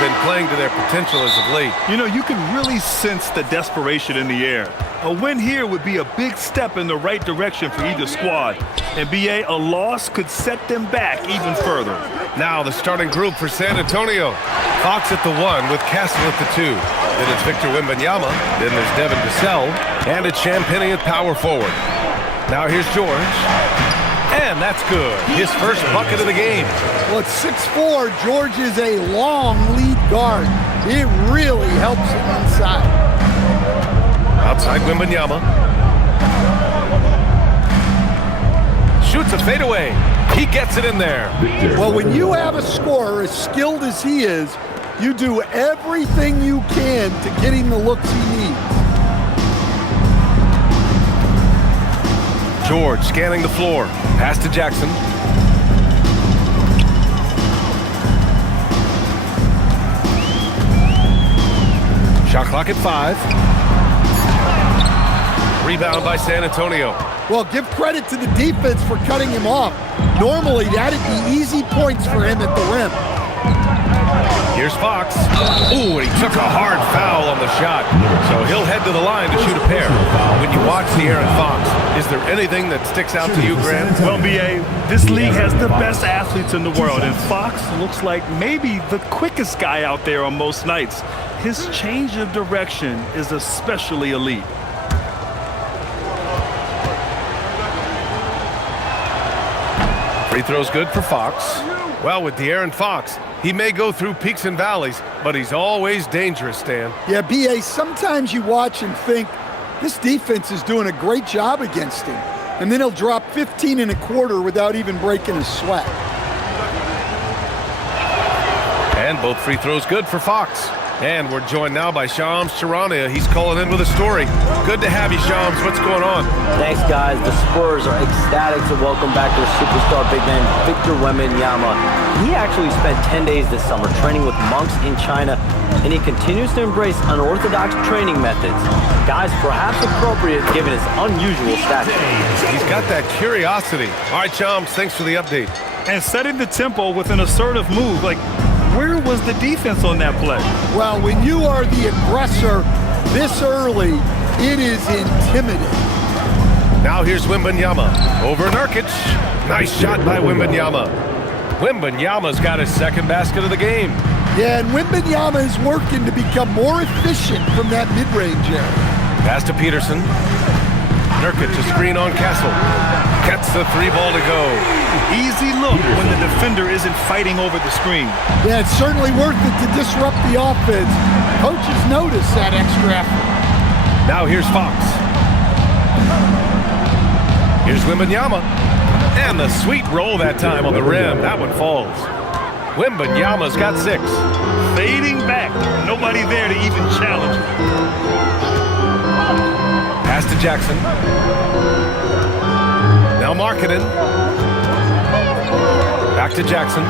been playing to their potential as of late. You know, you can really sense the desperation in the air. A win here would be a big step in the right direction for either squad. And BA, a loss could set them back even further. Now the starting group for San Antonio. Fox at the 1 with Castle at the 2. Then it's Victor Wembanyama. Then there's Devin Vassell. And it's Champagnie at power forward. Now here's George. And that's good. His first bucket of the game. Well, at 6'4", George is a long lead guard. It really helps him inside. Outside Wembanyama. Shoots a fadeaway. He gets it in there. Well, when you have a scorer as skilled as he is, you do everything you can to get him the looks he needs. George scanning the floor. Pass to Jackson. Shot clock at 5. Rebound by San Antonio. Well, give credit to the defense for cutting him off. Normally, that'd be easy points for him at the rim. Here's Fox. Ooh, and he took a hard foul on the shot. So he'll head to the line to shoot a pair. When you watch the Aaron Fox, is there anything that sticks out to you, Grant? Well, BA, this league has the best athletes in the world, and Fox looks like maybe the quickest guy out there on most nights. His change of direction is especially elite. Free throw's good for Fox. Well, with De'Aaron Fox, he may go through peaks and valleys, but he's always dangerous, Stan. Yeah, BA, sometimes you watch and think, this defense is doing a great job against him. And then he'll drop 15 and a quarter without even breaking a sweat. And both free throws good for Fox. And we're joined now by Shams Charania. He's calling in with a story. Good to have you, Shams. What's going on? Thanks, guys. The Spurs are ecstatic to welcome back their superstar big man, Victor Wembanyama. He actually spent 10 days this summer training with monks in China, and he continues to embrace unorthodox training methods. Guys, perhaps appropriate given his unusual stature. He's got that curiosity. All right, Shams, thanks for the update. And setting the tempo with an assertive move, like, where was the defense on that play? Well, when you are the aggressor this early, it is intimidating. Now here's Wembanyama over Nurkic. Nice shot by Wembanyama. Wembanyama's got his second basket of the game. Yeah, and Wembanyama is working to become more efficient from that mid-range area. Pass to Peterson. Nurkic, a screen on Castle. Gets the 3 ball to go. Easy look when the defender isn't fighting over the screen. Yeah, it's certainly worth it to disrupt the offense. Coaches notice that extra effort. Now here's Fox. Here's Wembanyama. And the sweet roll that time on the rim. That one falls. Wembanyama's got 6. Fading back. Nobody there to even challenge him. Pass to Jackson. Now Markkanen. Back to Jackson.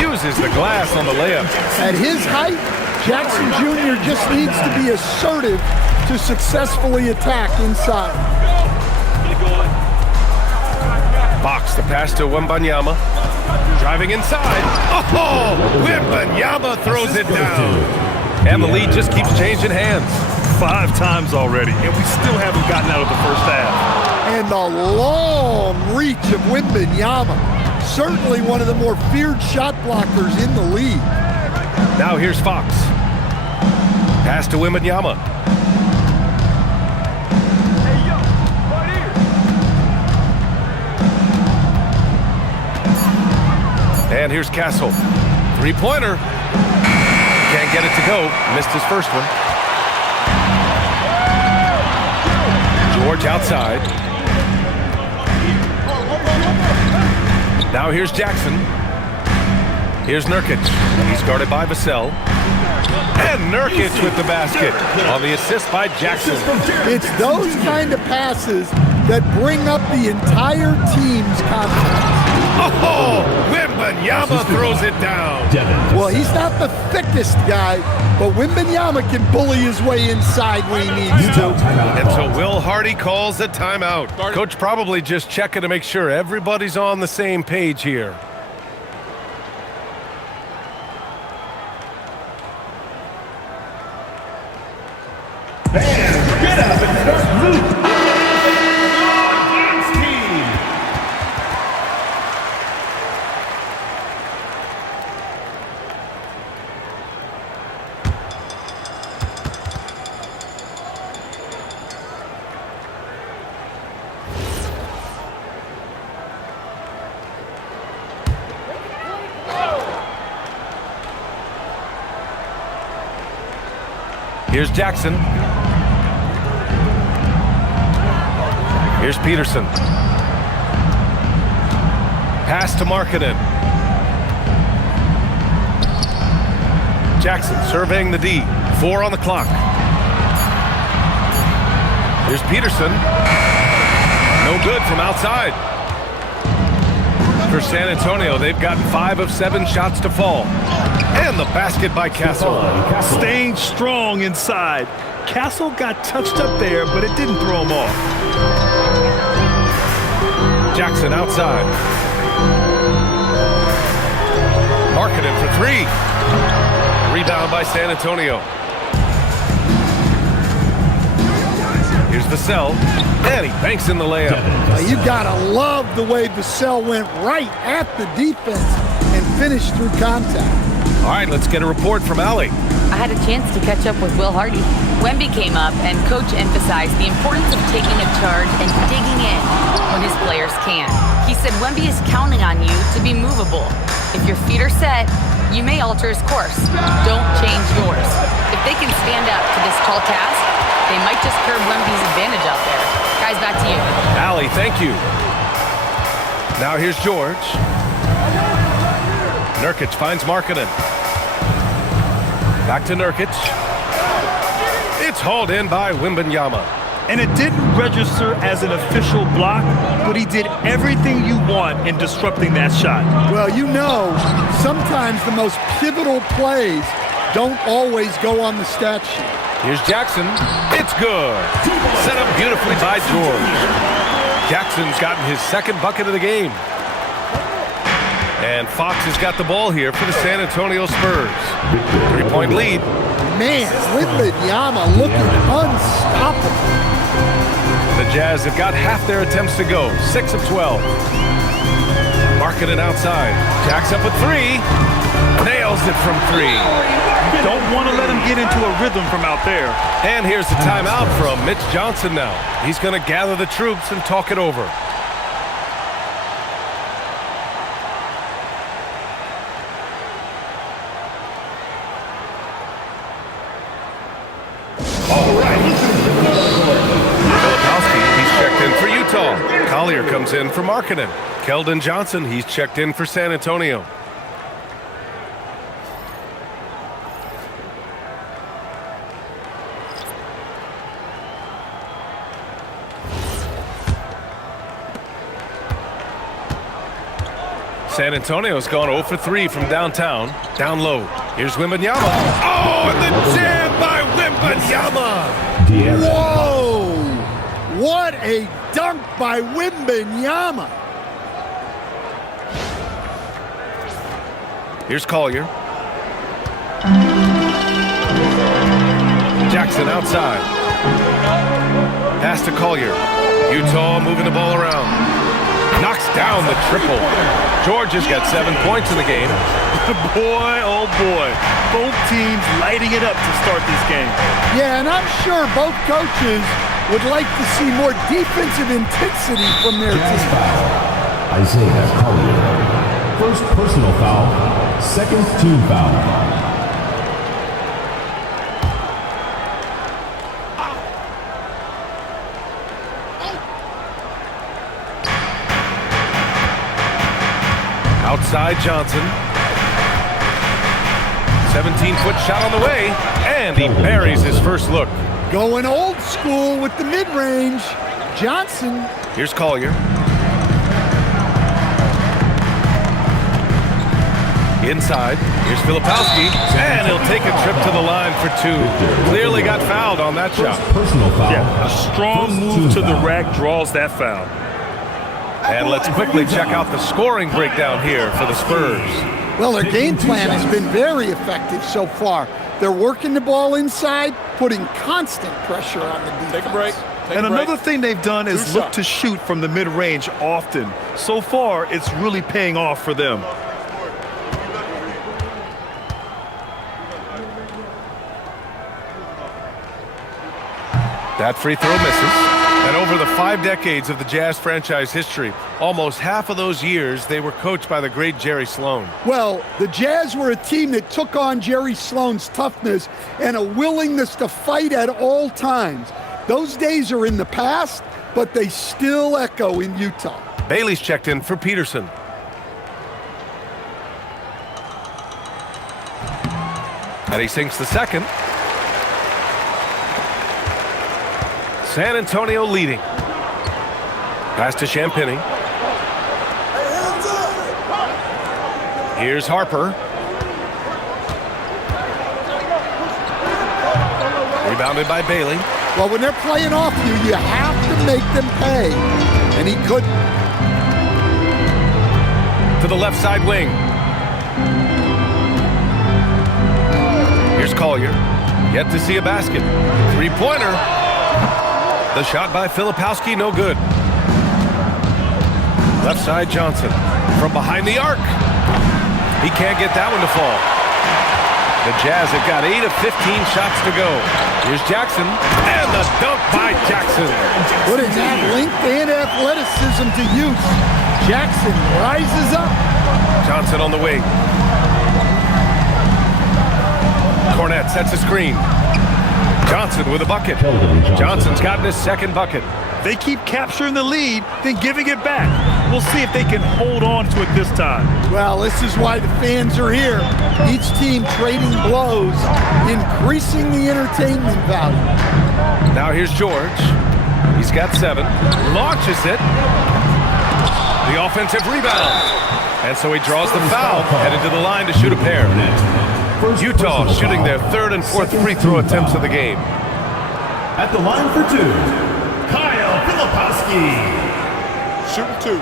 Uses the glass on the layup. At his height, Jackson Jr. just needs to be assertive to successfully attack inside. Fox, the pass to Wembanyama. Driving inside. Oh! Wembanyama throws it down. And the lead just keeps changing hands. 5 times already, and we still haven't gotten out of the first half. And the long reach of Wembanyama. Certainly one of the more feared shot blockers in the league. Now here's Fox. Pass to Wembanyama. And here's Castle. 3-pointer. Can't get it to go. Missed his first one. George outside. Now here's Jackson. Here's Nurkic. He's guarded by Vassell. And Nurkic with the basket on the assist by Jackson. It's those kind of passes that bring up the entire team's confidence. Oh, Wembanyama throws it down. Well, he's not the thickest guy, but Wembanyama can bully his way inside when he needs to. And so Will Hardy calls a timeout. Coach probably just checking to make sure everybody's on the same page here. Here's Jackson. Here's Peterson. Pass to Markkanen. Jackson surveying the D. 4 on the clock. Here's Peterson. No good from outside. For San Antonio, they've gotten 5 of 7 shots to fall. And the basket by Castle. Staying strong inside. Castle got touched up there, but it didn't throw him off. Jackson outside. Markkanen for 3. Rebound by San Antonio. Here's Vassell, and he banks in the layup. You gotta love the way Vassell went right at the defense and finished through contact. All right, let's get a report from Allie. I had a chance to catch up with Will Hardy. Wemby came up, and Coach emphasized the importance of taking a charge and digging in when his players can. He said Wemby is counting on you to be movable. If your feet are set, you may alter his course. Don't change yours. If they can stand up to this tall task, they might just curb Wemby's advantage out there. Guys, back to you. Allie, thank you. Now here's George. Nurkic finds Markkanen. Back to Nurkic. It's hauled in by Wembanyama. And it didn't register as an official block, but he did everything you want in disrupting that shot. Well, you know, sometimes the most pivotal plays don't always go on the stat sheet. Here's Jackson. It's good. Set up beautifully by George. Jackson's gotten his 2nd bucket of the game. And Fox has got the ball here for the San Antonio Spurs. 3-point lead. Man, Wembanyama looking unstoppable. The Jazz have got half their attempts to go. 6 of 12. Markkanen outside. Jacks up with 3. Nails it from 3. Don't want to let him get into a rhythm from out there. And here's the timeout from Mitch Johnson now. He's going to gather the troops and talk it over. All right. Filipowski, he's checked in for Utah. Collier comes in for Markkanen. Keldon Johnson, he's checked in for San Antonio. San Antonio's gone 0 for 3 from downtown. Down low. Here's Wembanyama. Oh, and the jam by Wembanyama! Whoa! What a dunk by Wembanyama! Here's Collier. Jackson outside. Pass to Collier. Utah moving the ball around. Knocks down the triple. George has got 7 points in the game. Boy, oh boy. Both teams lighting it up to start this game. Yeah, and I'm sure both coaches would like to see more defensive intensity from their team. Isaiah Collier. First personal foul, 2nd team foul. Outside Johnson. 17-foot shot on the way, and he buries his first look. Going old school with the mid-range. Johnson. Here's Collier. Inside. Here's Filipowski, and he'll take a trip to the line for 2. Clearly got fouled on that shot. Personal foul. Yeah, a strong move to the rack draws that foul. And let's quickly check out the scoring breakdown here for the Spurs. Well, their game plan has been very effective so far. They're working the ball inside, putting constant pressure on the defense. Take a break. And another thing they've done is look to shoot from the mid-range often. So far, it's really paying off for them. That free throw misses. And over the 5 decades of the Jazz franchise history, almost half of those years, they were coached by the great Jerry Sloan. Well, the Jazz were a team that took on Jerry Sloan's toughness and a willingness to fight at all times. Those days are in the past, but they still echo in Utah. Bailey's checked in for Peterson. And he sinks the second. San Antonio leading. Pass to Champagny. Here's Harper. Rebounded by Bailey. Well, when they're playing off you have to make them pay. And he couldn't. To the left side wing. Here's Collier. Yet to see a basket. Three-pointer. The shot by Filipowski, no good. Left side Johnson. From behind the arc. He can't get that one to fall. The Jazz have got 8 of 15 shots to go. Here's Jackson. And the dunk by Jackson. Putting that length and athleticism to use. Jackson rises up. Johnson on the wing. Cornette sets a screen. Johnson with a bucket. Johnson's gotten his second bucket. They keep capturing the lead, then giving it back. We'll see if they can hold on to it this time. Well, this is why the fans are here. Each team trading blows, increasing the entertainment value. Now here's George. He's got 7. Launches it. The offensive rebound. And so he draws the foul, headed to the line to shoot a pair. Utah shooting their 3rd and 4th free throw attempts of the game. At the line for 2, Kyle Filipowski. Shooting 2.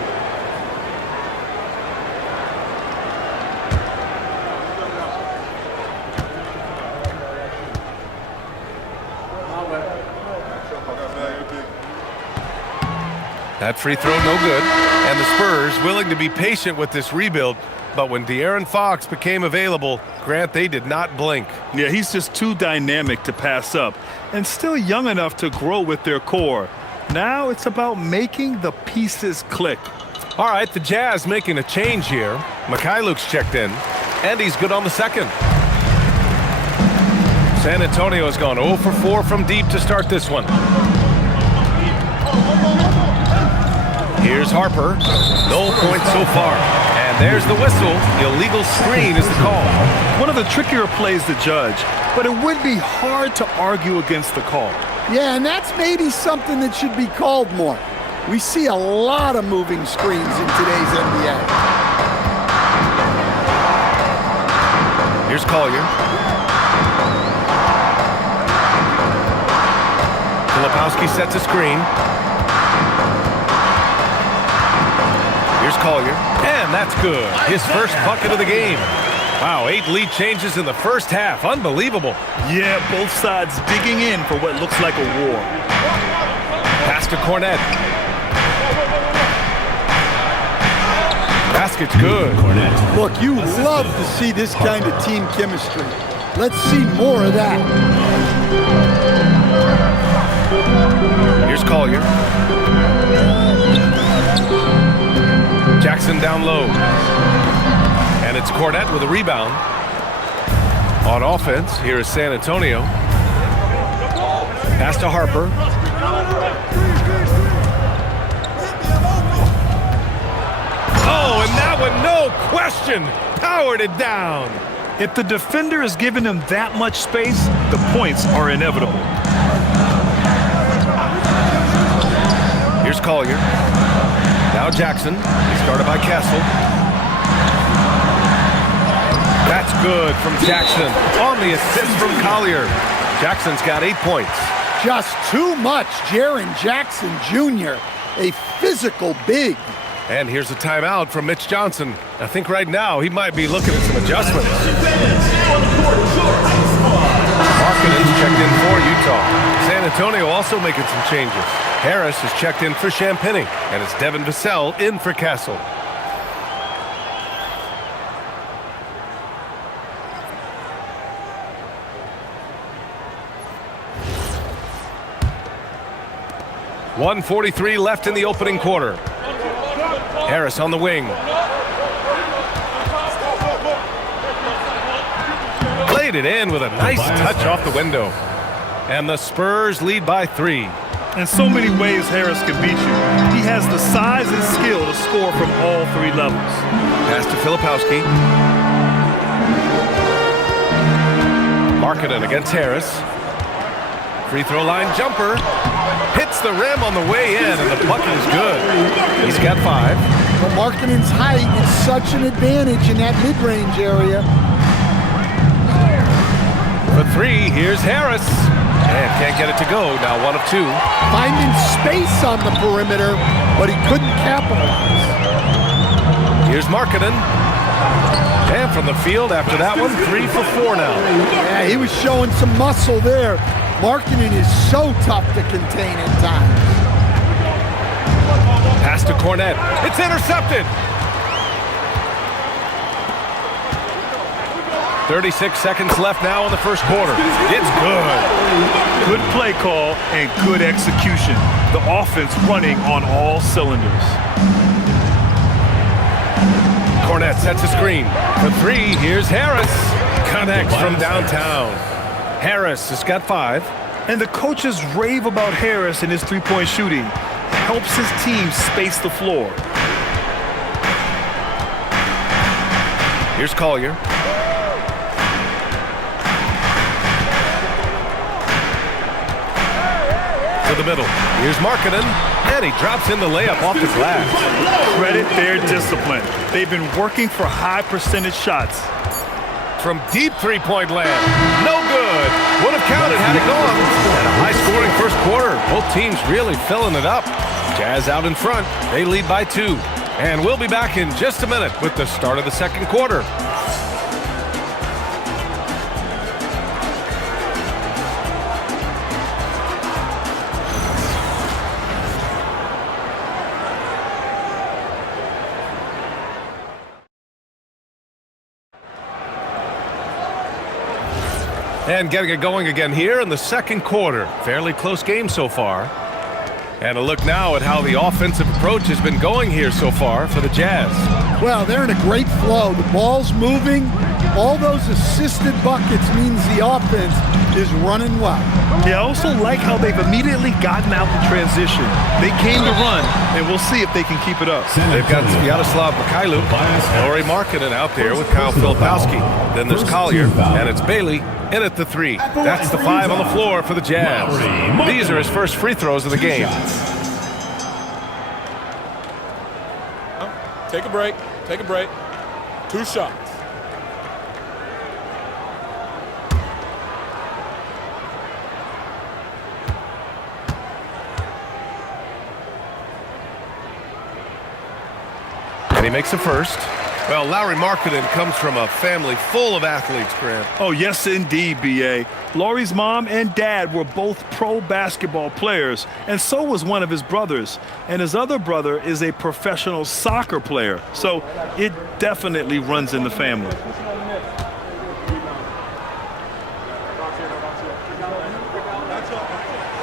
That free throw no good. And the Spurs willing to be patient with this rebuild. But when De'Aaron Fox became available, Grant, they did not blink. Yeah, he's just too dynamic to pass up and still young enough to grow with their core. Now it's about making the pieces click. All right, the Jazz making a change here. Mikhailuk's checked in, and he's good on the second. San Antonio has gone 0 for 4 from deep to start this one. Here's Harper. No points so far. And there's the whistle. Illegal screen is the call. One of the trickier plays to judge, but it would be hard to argue against the call. Yeah, and that's maybe something that should be called more. We see a lot of moving screens in today's NBA. Here's Collier. Filipowski sets a screen. Here's Collier. And that's good. His first bucket of the game. Wow, 8 lead changes in the first half. Unbelievable. Yeah, both sides digging in for what looks like a war. Pass to Cornette. Basket's good. Look, you love to see this kind of team chemistry. Let's see more of that. Here's Collier. Jackson down low. And it's Cornette with a rebound. On offense, here is San Antonio. Pass to Harper. Oh, and that one, no question, powered it down. If the defender is giving him that much space, the points are inevitable. Here's Collier. Now Jackson. He started by Castle. That's good from Jackson. On the assist from Collier. Jackson's got 8 points. Just too much, Jaren Jackson Jr., a physical big. And here's a timeout from Mitch Johnson. I think right now he might be looking at some adjustments. Markkanen's checked in for Utah. San Antonio also making some changes. Harris is checked in for Champagny, and it's Devin Vassell in for Castle. 1:43 left in the opening quarter. Harris on the wing. Played it in with a nice touch off the window. And the Spurs lead by 3. In so many ways, Harris can beat you. He has the size and skill to score from all 3 levels. Pass to Filipowski. Markkanen against Harris. Free throw line jumper. Hits the rim on the way in, and the bucket is good. He's got 5. But Markkanen's height is such an advantage in that mid-range area. For 3, here's Harris. And can't get it to go. Now 1 of 2. Finding space on the perimeter, but he couldn't capitalize. Here's Markkanen. And from the field after that one, 3 for 4 now. Yeah, he was showing some muscle there. Markkanen is so tough to contain at times. Pass to Cornette. It's intercepted. 36 seconds left now in the first quarter. It's good. Good play call and good execution. The offense running on all cylinders. Cornette sets a screen. For 3, here's Harris. Connects from downtown. Harris has got 5. And the coaches rave about Harris and his three-point shooting. Helps his team space the floor. Here's Collier. To the middle. Here's Markkanen. And he drops in the layup off the glass. Credit their discipline. They've been working for high percentage shots. From deep three-point land. No good. Would have counted had it gone. And a high-scoring first quarter. Both teams really filling it up. Jazz out in front. They lead by 2. And we'll be back in just a minute with the start of the second quarter. And getting it going again here in the second quarter. Fairly close game so far. And a look now at how the offensive approach has been going here so far for the Jazz. Well, they're in a great flow. The ball's moving. All those assisted buckets means the offense is running well. Yeah, I also like how they've immediately gotten out in transition. They came to run, and we'll see if they can keep it up. They've got Sviatoslav Mikhailuk, Lauri Markkanen out there with Kyle Filipowski. Then there's Collier, and it's Bailey in at the 3. That's the 5 on the floor for the Jazz. These are his first free throws of the game. Take a break. Take a break. 2 shots. And he makes a first. Well, Lauri Markkanen comes from a family full of athletes, Grant. Oh, yes, indeed, B.A. Lauri's mom and dad were both pro basketball players, and so was one of his brothers. And his other brother is a professional soccer player, so it definitely runs in the family.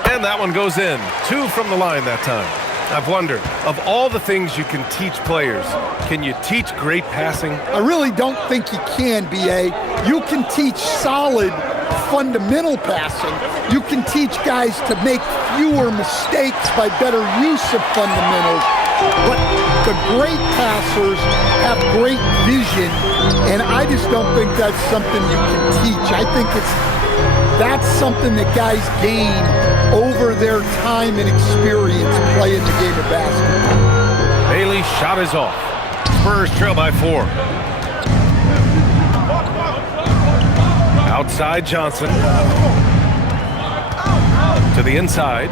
And that one goes in. 2 from the line that time. I've wondered, of all the things you can teach players, can you teach great passing? I really don't think you can, B.A. You can teach solid, fundamental passing. You can teach guys to make fewer mistakes by better use of fundamentals. But the great passers have great vision, and I just don't think that's something you can teach. I think that's something that guys gain over their time and experience playing the game of basketball. Bailey's shot is off. Spurs trail by 4. Outside Johnson. To the inside.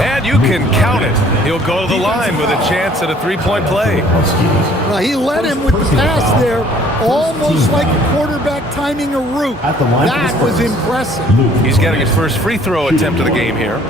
And you can count it. He'll go to the line with a chance at a 3-point play. Well, he led him with the pass there, almost like a quarterback timing a route. That was impressive. He's getting his first free throw attempt of the game here.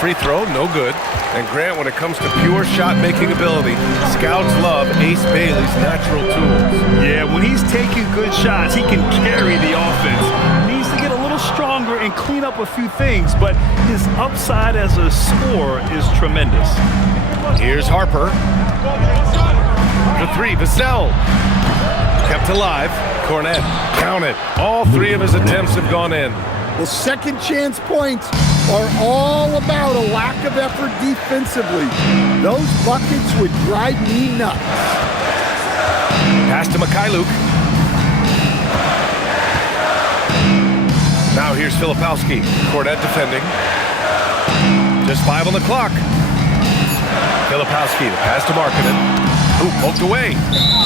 free throw, no good. And Grant, when it comes to pure shot-making ability, scouts love Ace Bailey's natural tools. Yeah, when he's taking good shots, he can carry the offense. Needs to get a little stronger and clean up a few things, but his upside as a scorer is tremendous. Here's Harper. The three, Vassell. Kept alive. Cornette, count it. All three of his attempts have gone in. Well, second chance points are all about a lack of effort defensively. Those buckets would drive me nuts. Pass to Mikhailuk. Now here's Filipowski. Cornette defending. Just 5 on the clock. Filipowski, the pass to Markkanen. Ooh, poked away.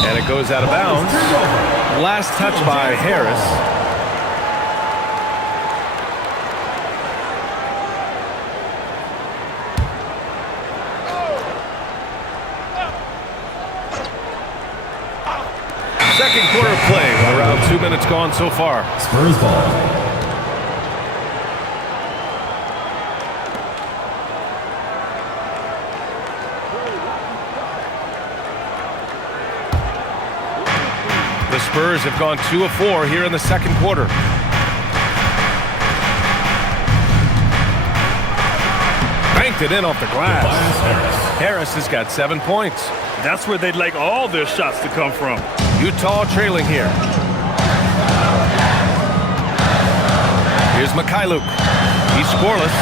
And it goes out of bounds. Last touch by Harris. Second quarter of play with around 2 minutes gone so far. Spurs ball. The Spurs have gone 2 of 4 here in the second quarter. Banked it in off the glass. Harris has got 7 points. That's where they'd like all their shots to come from. Utah trailing here. Here's Mikhailuk. He's scoreless.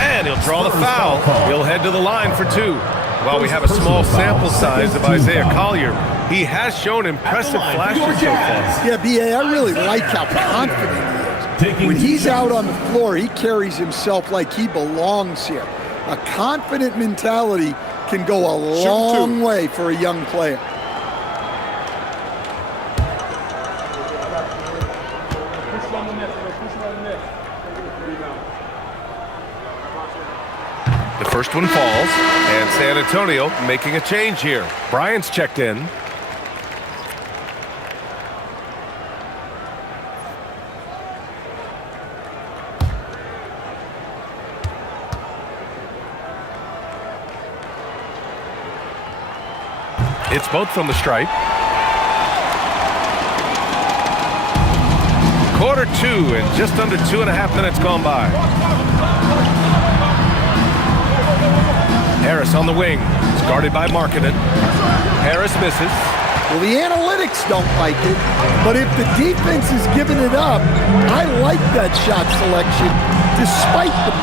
And he'll draw the foul. He'll head to the line for 2. While we have a small sample size of Isaiah Collier, he has shown impressive flashes so far. Yeah, B.A., I really like how confident he is. When he's out on the floor, he carries himself like he belongs here. A confident mentality can go a long way for a young player. The first one falls, and San Antonio making a change here. Bryant's checked in. It's both from the stripe. Quarter 2 and just under 2.5 minutes gone by. Harris on the wing. It's guarded by Markkanen. Harris misses. Well, the analytics don't like it, but if the defense is giving it up, I like that shot selection despite the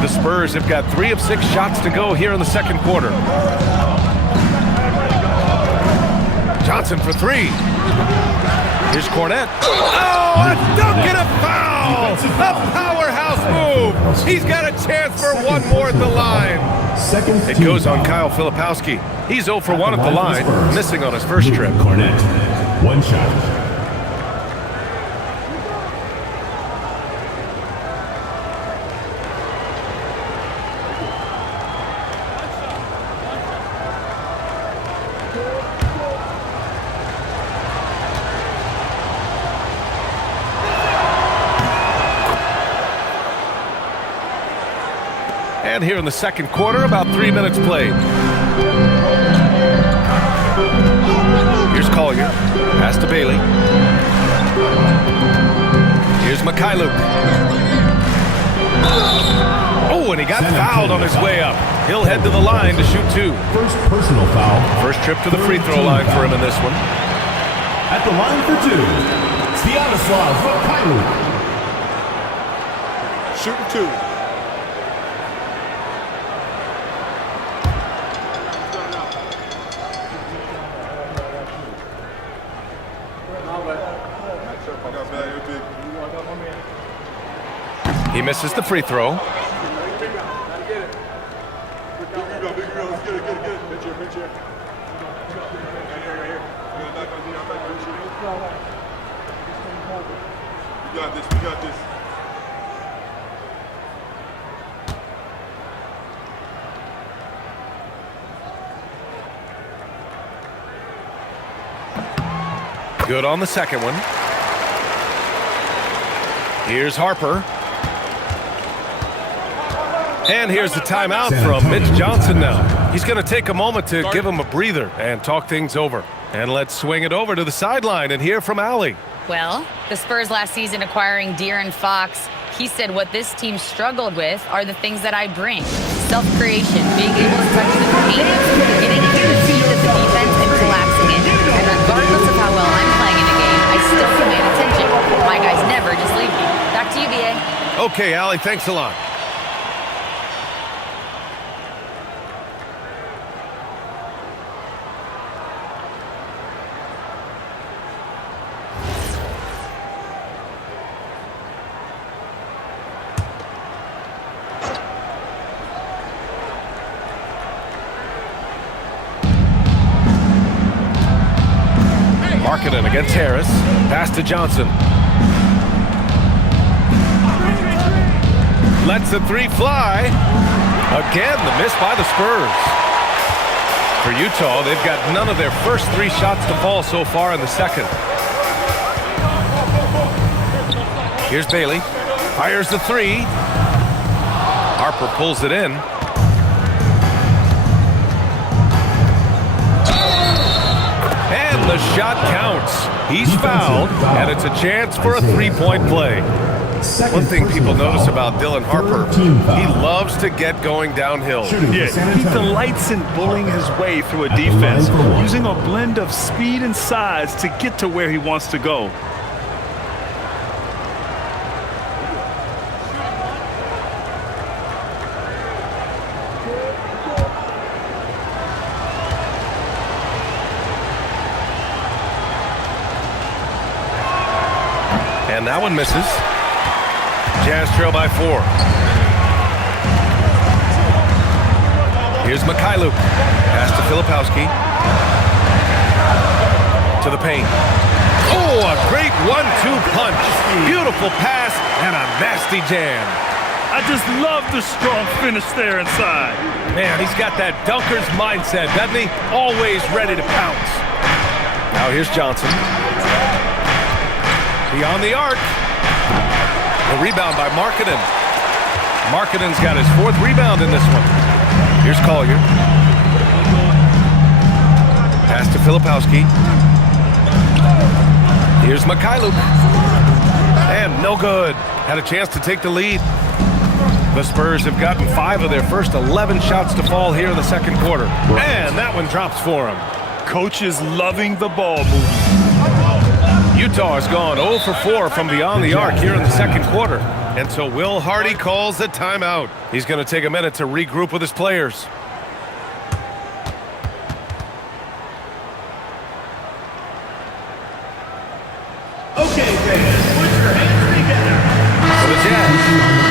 miss. The Spurs have got 3 of 6 shots to go here in the second quarter. Johnson for 3. Here's Cornette. Oh, a dunk and a foul! A powerhouse move! He's got a chance for one more at the line. It goes on Kyle Filipowski. He's 0 for 1 at the line, missing on his first trip. Cornette, 1 shot. And here in the second quarter, about 3 minutes played. Here's Collier. Pass to Bailey. Here's Mikhailuk. Oh, and he got fouled on his way up. He'll head to the line to shoot 2. First personal foul. First trip to the free throw line for him in this one. At the line for 2, Stianislav Mikhailuk. Shooting 2. He misses the free throw. We got this. Good on the second one. Here's Harper. And here's the timeout from Mitch Johnson now. He's going to take a moment to give him a breather and talk things over. And let's swing it over to the sideline and hear from Allie. Well, the Spurs last season acquiring De'Aaron Fox, he said what this team struggled with are the things that I bring. Self-creation, being able to touch the paint, getting into the feet of the defense and collapsing it. And regardless of how well I'm playing in a game, I still command attention. My guys never just leave me. Back to you, B.A. Okay, Allie, thanks a lot. Markkanen against Harris. Pass to Johnson. Lets the three fly. Again, the miss by the Spurs. For Utah, they've got none of their first three shots to fall so far in the second. Here's Bailey. Fires the three. Harper pulls it in. And the shot counts. He's fouled, and it's a chance for a three-point play. One thing people notice about Dylan Harper, he loves to get going downhill. Yeah, he delights in bullying his way through a defense, using a blend of speed and size to get to where he wants to go. And that one misses. Jazz trail by 4. Here's Mikhailuk. Pass to Filipowski. To the paint. Oh, a great 1-2 punch. Beautiful pass and a nasty jam. I just love the strong finish there inside. Man, he's got that dunker's mindset, doesn't he? Always ready to pounce. Now here's Johnson. Beyond the arc. The rebound by Markkanen. Markkanen's got his 4th rebound in this one. Here's Collier. Pass to Filipowski. Here's Mikhailuk. And no good. Had a chance to take the lead. The Spurs have gotten 5 of their first 11 shots to fall here in the second quarter. And that one drops for him. Coach is loving the ball movement. Utah has gone 0 for 4 from beyond the arc here in the second quarter. And so Will Hardy calls the timeout. He's going to take a minute to regroup with his players. Okay, fans, put your hands together. For the Jazz,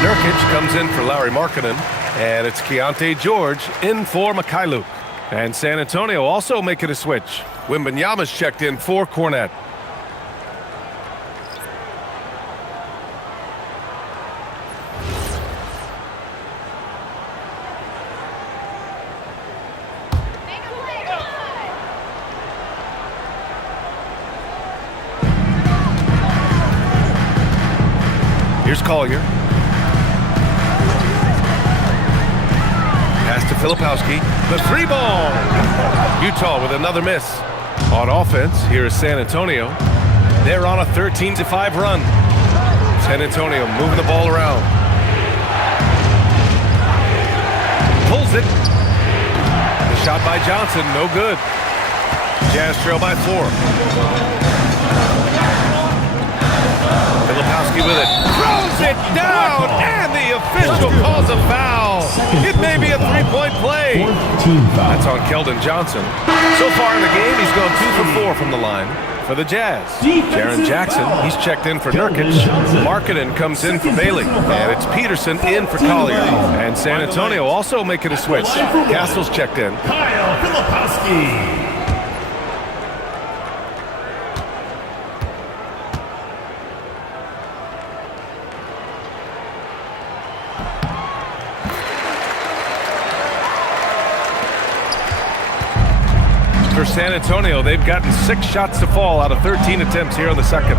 Nurkic comes in for Larry Markkanen. And it's Keontae George in for Mikhailuk. And San Antonio also making a switch. Wembanyama's checked in for Cornette. Here's Collier. Pass to Filipowski. The 3 ball. Utah with another miss. On offense, here is San Antonio. They're on a 13-5 run. San Antonio moving the ball around. Pulls it. The shot by Johnson, no good. Jazz trail by 4. Filipowski with it. Throws it down, and the official calls a foul. It may be a 3-point play. That's on Keldon Johnson. So far in the game, he's gone 2 for 4 from the line for the Jazz. Jaren Jackson, he's checked in for Nurkic. Markkanen comes in for Bailey. And it's Peterson in for Collier. And San Antonio also making a switch. Castle's checked in. Kyle Filipowski. For San Antonio, they've gotten 6 shots to fall out of 13 attempts here in the second.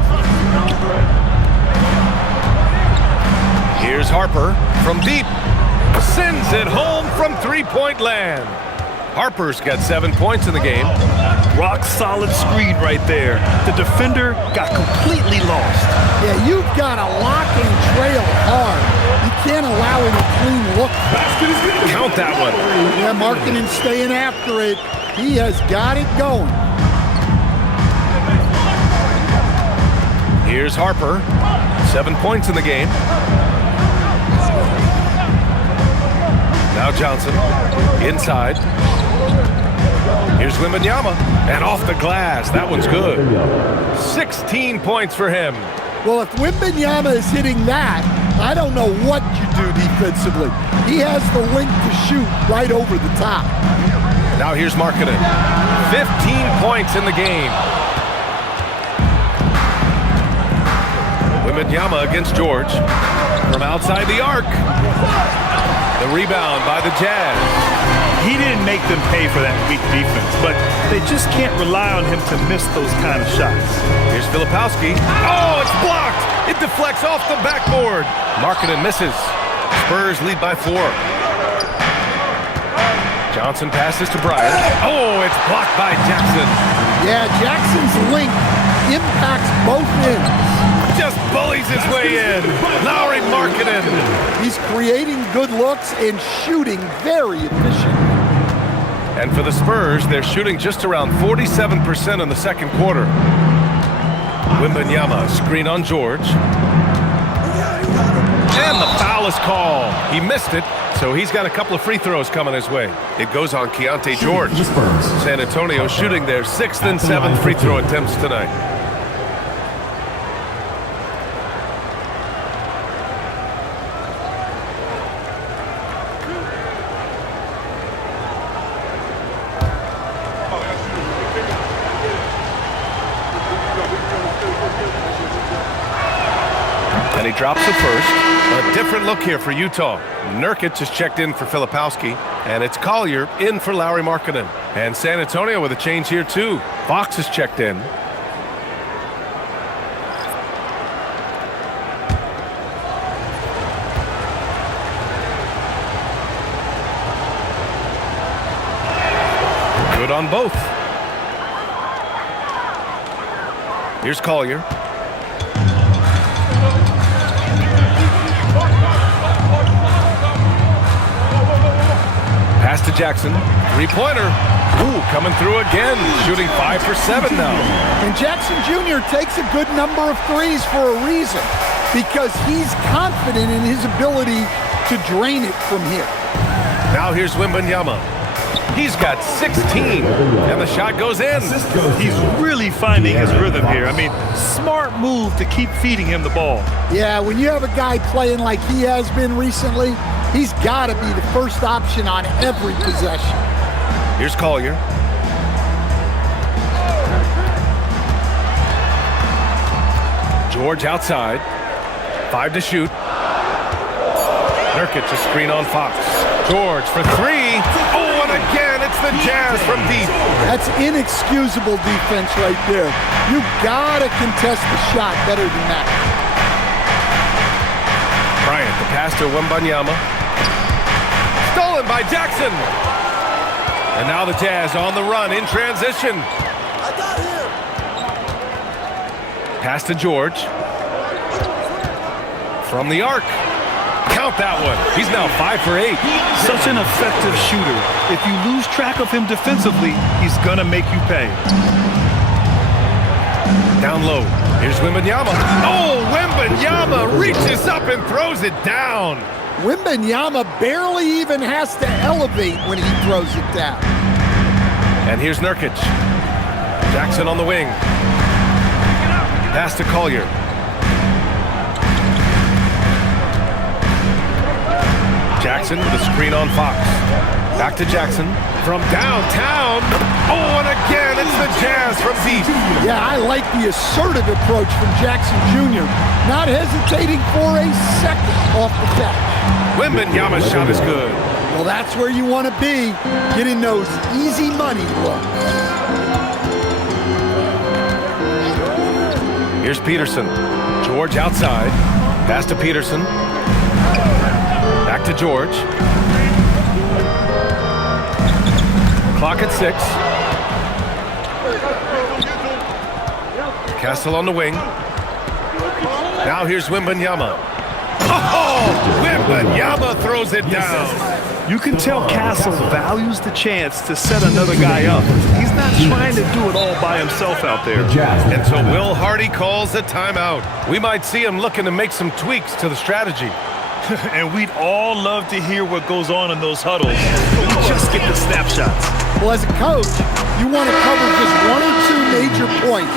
Here's Harper from deep. Sends it home from three-point land. Harper's got 7 points in the game. Rock solid screen right there. The defender got completely lost. Yeah, you've got to lock and trail hard. You can't allow him a clean look. Count that one. Yeah, Markkanen staying after it. He has got it going. Here's Harper. 7 points in the game. Now Johnson. Inside. Here's Wembanyama. And off the glass. That one's good. 16 points for him. Well, if Wembanyama is hitting that, I don't know what you do defensively. He has the length to shoot right over the top. Now here's Markkanen. 15 points in the game. Wembanyama against George. From outside the arc. The rebound by the Jazz. He didn't make them pay for that weak defense, but they just can't rely on him to miss those kind of shots. Here's Filipowski. Oh, it's blocked. It deflects off the backboard. Markkanen misses. Spurs lead by 4. Johnson passes to Bryant. Oh, it's blocked by Jackson. Yeah, Jackson's length impacts both ends. Just bullies his way in. Lauri Markkanen. He's creating good looks and shooting very efficient. And for the Spurs, they're shooting just around 47% in the second quarter. Wembanyama, screen on George. And the foul is called. He missed it, so he's got a couple of free throws coming his way. It goes on Keontae George. San Antonio shooting their 6th and 7th free throw attempts tonight. And he drops the first. A different look here for Utah. Nurkic is checked in for Filipowski. And it's Collier in for Lauri Markkanen. And San Antonio with a change here too. Fox is checked in. Good on both. Here's Collier. Pass to Jackson. Three-pointer. Ooh, coming through again. Shooting 5 for 7 now. And Jackson Jr. takes a good number of threes for a reason, because he's confident in his ability to drain it from here. Now here's Wembanyama. He's got 16, and the shot goes in. He's really finding his rhythm here. I mean, smart move to keep feeding him the ball. Yeah, when you have a guy playing like he has been recently, he's got to be the first option on every possession. Here's Collier. George outside. 5 to shoot. Nurkic a screen on Fox. George for 3. Oh, and again, it's the Jazz from deep. That's inexcusable defense right there. You gotta contest the shot better than that. Bryant, the pass to Wembanyama. Stolen by Jackson. And now the Jazz on the run in transition. I got him. Pass to George. From the arc. Count that one. He's now 5 for 8. Such an effective shooter. If you lose track of him defensively, he's gonna make you pay. Down low. Here's Wembanyama. Oh, Wembanyama reaches up and throws it down. Wembanyama barely even has to elevate when he throws it down. And here's Nurkic. Jackson on the wing. Pass to Collier. Jackson with a screen on Fox. Back to Jackson from downtown. Oh, and again, it's the Jazz from deep. Yeah, I like the assertive approach from Jackson Jr. Not hesitating for a second off the catch. Wembanyama's shot is good. Well, that's where you want to be, getting those easy money looks. Here's Peterson. George outside. Pass to Peterson. Back to George. Clock at 6. Castle on the wing. Now here's Wembanyama. Oh! Wembanyama throws it down. You can tell Castle values the chance to set another guy up. He's not trying to do it all by himself out there. And so Will Hardy calls a timeout. We might see him looking to make some tweaks to the strategy. And we'd all love to hear what goes on in those huddles. Just get the snapshots. Well, as a coach, you want to cover just 1 or 2 major points.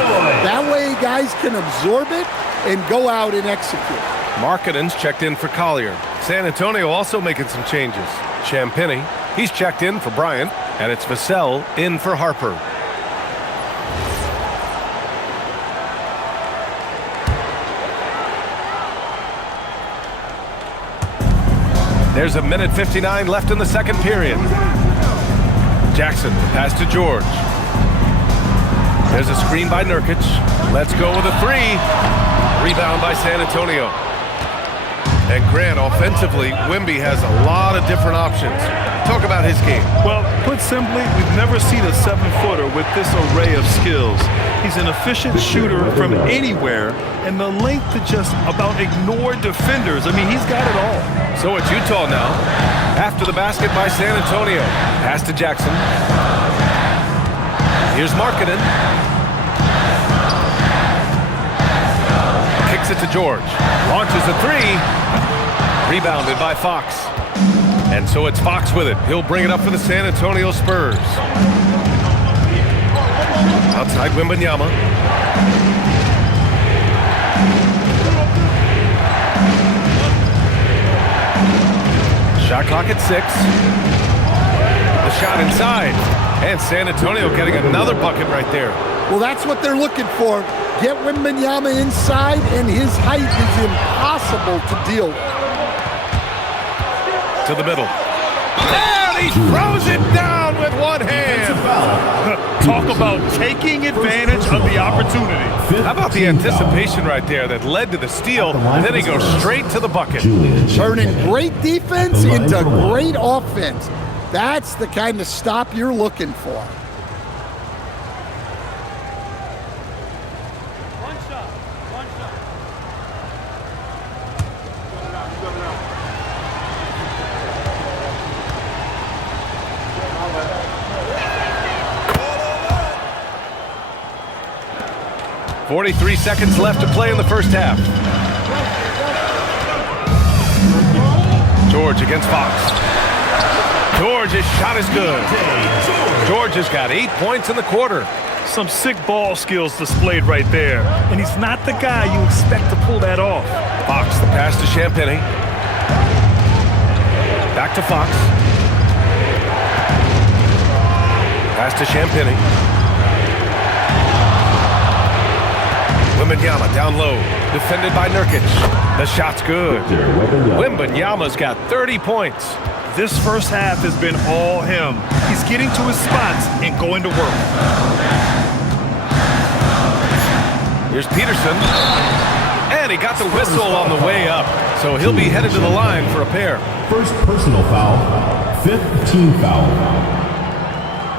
That way guys can absorb it and go out and execute. Markkanen's checked in for Collier. San Antonio also making some changes. Champagnie, he's checked in for Bryant, and it's Vassell in for Harper. There's a minute 59 left in the second period. Jackson, pass to George. There's a screen by Nurkic. Let's go with a 3. Rebound by San Antonio. And Grant, offensively, Wemby has a lot of different options. Talk about his game. Well, put simply, we've never seen a 7-footer with this array of skills. He's an efficient shooter from anywhere, and the length to just about ignore defenders. I mean, he's got it all. So it's Utah now. After the basket by San Antonio. Pass to Jackson. Here's Markkanen. Kicks it to George. Launches a 3. Rebounded by Fox. And so it's Fox with it. He'll bring it up for the San Antonio Spurs. Outside Wembanyama. Shot clock at 6. The shot inside. And San Antonio getting another bucket right there. Well, that's what they're looking for. Get Wembanyama inside, and his height is impossible to deal with. To the middle. And he throws it down with one hand. Talk about taking advantage of the opportunity. How about the anticipation right there that led to the steal, and then he goes straight to the bucket. Turning great defense into great offense. That's the kind of stop you're looking for. – 43 seconds left to play in the first half. George against Fox. George's shot is good. George has got 8 points in the quarter. Some sick ball skills displayed right there. And he's not the guy you expect to pull that off. Fox, the pass to Champagnie. Back to Fox. Pass to Champagnie. Wembanyama down low, defended by Nurkic. The shot's good. Wembanyama's got 30 points. This first half has been all him. He's getting to his spots and going to work. Here's Peterson. And he got the whistle on the way up. So he'll be headed to the line for a pair. First personal foul, 5th team foul.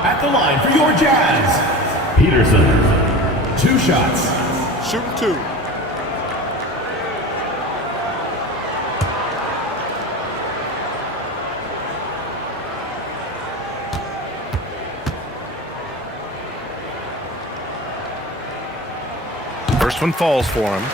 At the line for your Jazz, Peterson. 2 shots. Shooting 2. First one falls for him.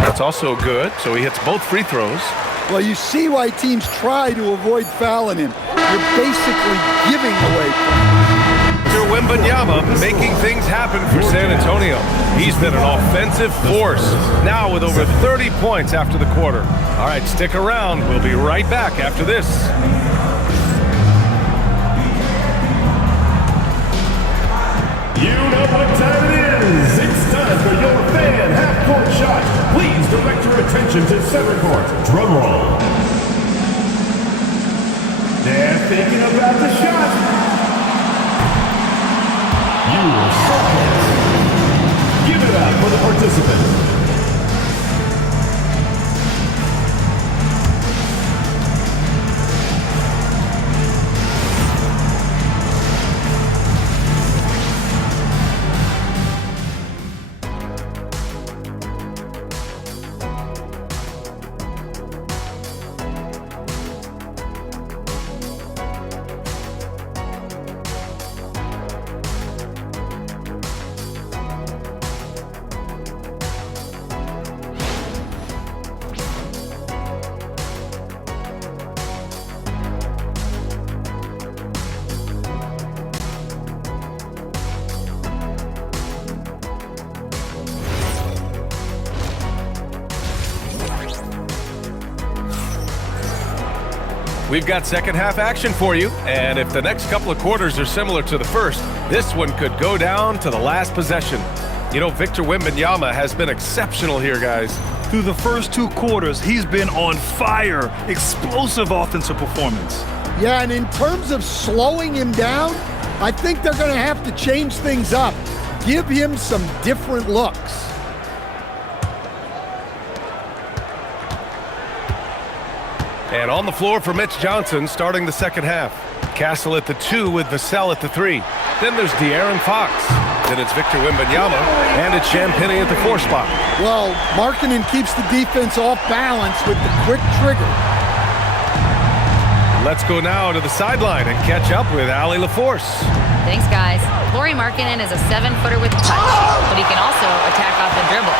That's also good, so he hits both free throws. Well, you see why teams try to avoid fouling him. You're basically giving away points. Wembanyama making things happen for San Antonio. He's been an offensive force, now with over 30 points after the quarter. All right, stick around. We'll be right back after this. You know what time it is. It's time for your the participants. We've got second half action for you, and if the next couple of quarters are similar to the first, this one could go down to the last possession. You know, Victor Wembanyama has been exceptional here, guys. Through the first 2 quarters, he's been on fire. Explosive offensive performance. Yeah, and in terms of slowing him down, I think they're going to have to change things up. Give him some different looks. And on the floor for Mitch Johnson starting the second half. Castle at the 2 with Vassell at the 3. Then there's De'Aaron Fox. Then it's Victor Wembanyama, and it's Champagnie at the 4 spot. Well, Markkanen keeps the defense off balance with the quick trigger. Let's go now to the sideline and catch up with Allie LaForce. Thanks, guys. Lauri Markkanen is a 7-footer with touch, but he can also attack off the dribble.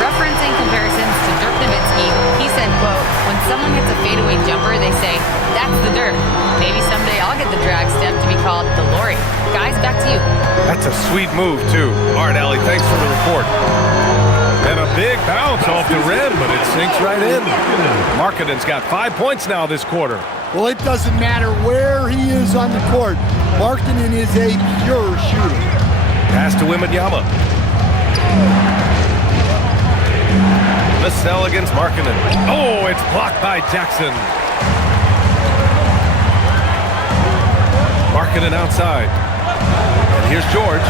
Referencing comparisons to Dirk Nowitzki, he said, quote, "When someone hits a fadeaway jumper, they say, that's the Dirk. Maybe someday I'll get the drag step to be called the Lauri." Guys, back to you. That's a sweet move, too. All right, Allie, thanks for the report. And a big bounce off the rim, but it sinks right in. Markkanen's got 5 points now this quarter. Well, it doesn't matter where he is on the court. Markkanen is a pure shooter. Pass to Wembanyama. Vassell against Markkanen. Oh, it's blocked by Jackson. Markkanen outside. And here's George.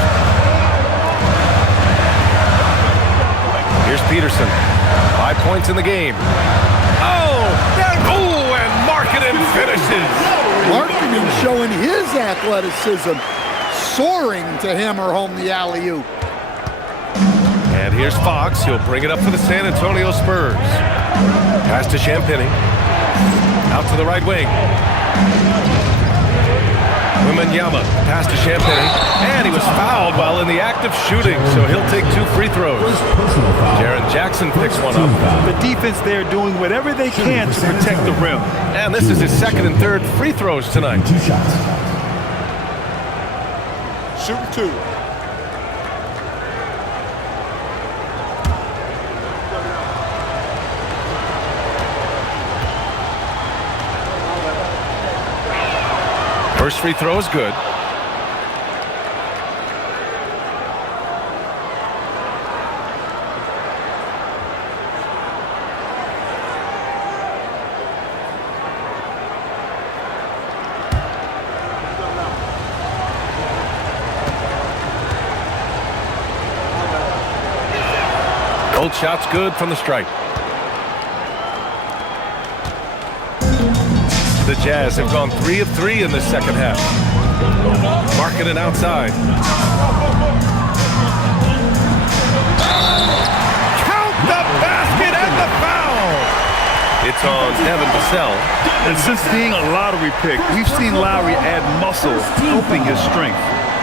Here's Peterson. 5 points in the game. And Markkanen finishes. Markkanen showing his athleticism, soaring to hammer home the alley-oop. And here's Fox. He'll bring it up for the San Antonio Spurs. Pass to Champagnie. Out to the right wing. Wembanyama. Pass to Champagnie. And he was fouled while in the act of shooting, so he'll take 2 free throws. Jaren Jackson picks one up. The defense there doing whatever they can to protect the rim. And this is his second and third free throws tonight. 2 shots. Shooting 2. First free throw is good. Old shot's good from the stripe. The Jazz have gone 3 of 3 in this second half. Markkanen outside. Count the basket and the foul! It's on Devin Vassell. And since being a lottery pick, we've seen Lowry add muscle, helping his strength.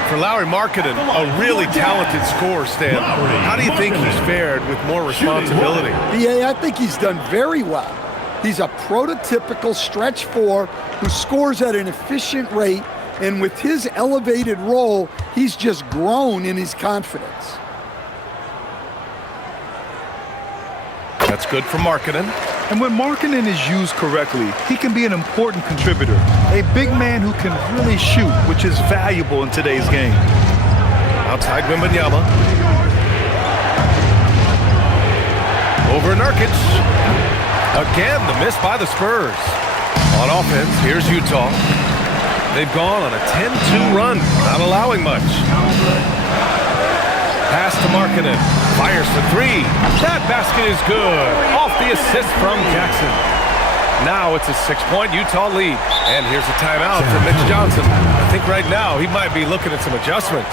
For Lauri Markkanen, a really talented scorer, Stan. How do you think he's fared with more responsibility? Yeah, I think he's done very well. He's a prototypical stretch 4 who scores at an efficient rate, and with his elevated role, he's just grown in his confidence. That's good for Markkanen. And when Markkanen is used correctly, he can be an important contributor. A big man who can really shoot, which is valuable in today's game. Outside Wembanyama. Over Nurkic. Again, the miss by the Spurs. On offense, here's Utah. They've gone on a 10-2 run, not allowing much. Pass to Markkanen. Fires for three. That basket is good. Off the assist from Jackson. Now it's a 6-point Utah lead. And here's a timeout for Mitch Johnson. I think right now he might be looking at some adjustments.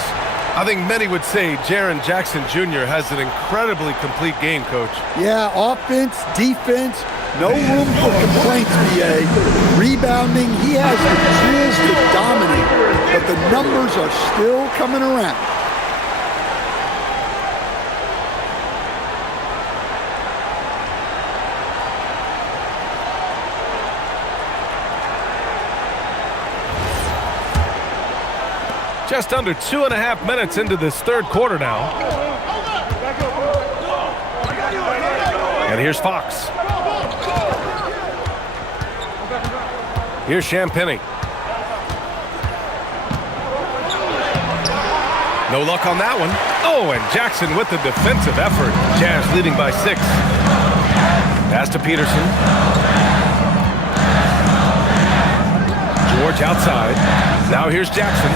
I think many would say Jaren Jackson Jr. has an incredibly complete game, Coach. Yeah, offense, defense, no room for complaints, BA. Rebounding, he has the tools to dominate, but the numbers are still coming around. Just under 2.5 minutes into this third quarter now. And here's Fox. Here's Champagnie. No luck on that one. Oh, and Jackson with the defensive effort. Jazz leading by 6. Pass to Peterson. George outside. Now here's Jackson.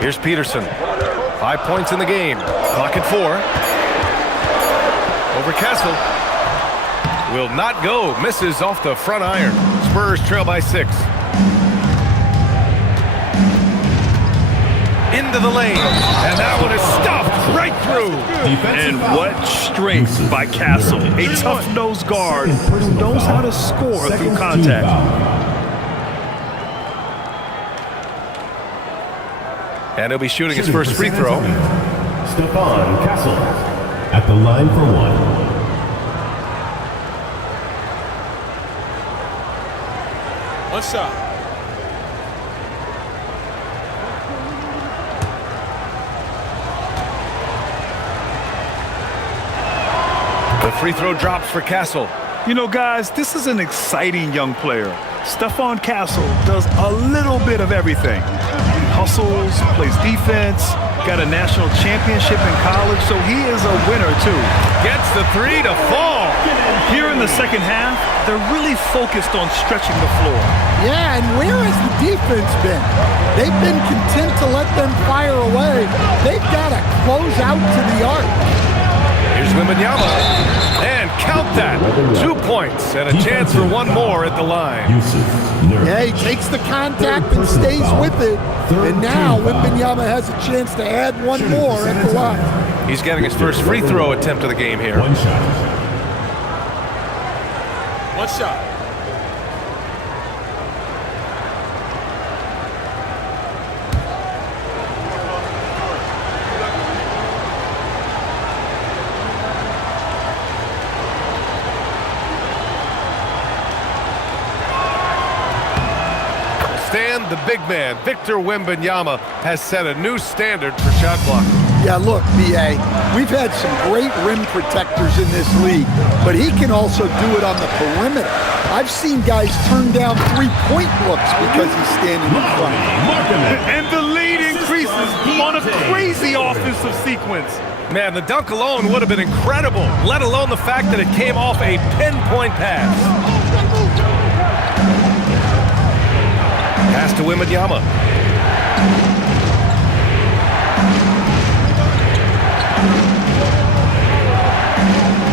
Here's Peterson. 5 points in the game. Clock at 4. Over Castle. Will not go. Misses off the front iron. Spurs trail by 6. Into the lane. And that one is stuffed right through. And what strength by Castle. A tough-nosed guard who knows how to score through contact. And he'll be shooting his first free throw. Stephon Castle at the line for 1. One shot. The free throw drops for Castle. You know, guys, this is an exciting young player. Stephon Castle does a little bit of everything. He hustles, plays defense, got a national championship in college, so he is a winner, too. Gets the 3 to fall. Here in the second half, they're really focused on stretching the floor. Yeah, and where has the defense been? They've been content to let them fire away. They've got to close out to the arc. Here's Wembanyama. And count that. 2 points and a chance for one more at the line. Yeah, he takes the contact and stays with it. And now Wembanyama has a chance to add one more at the line. He's getting his first free throw attempt of the game here. One shot. One shot. Stan, the big man, Victor Wembanyama, has set a new standard for shot blocking. Yeah, look, B.A., we've had some great rim protectors in this league, but he can also do it on the perimeter. I've seen guys turn down three-point looks because he's standing in front. And the lead increases on a crazy offensive sequence. Man, the dunk alone would have been incredible, let alone the fact that it came off a pinpoint pass. Pass to Wembanyama.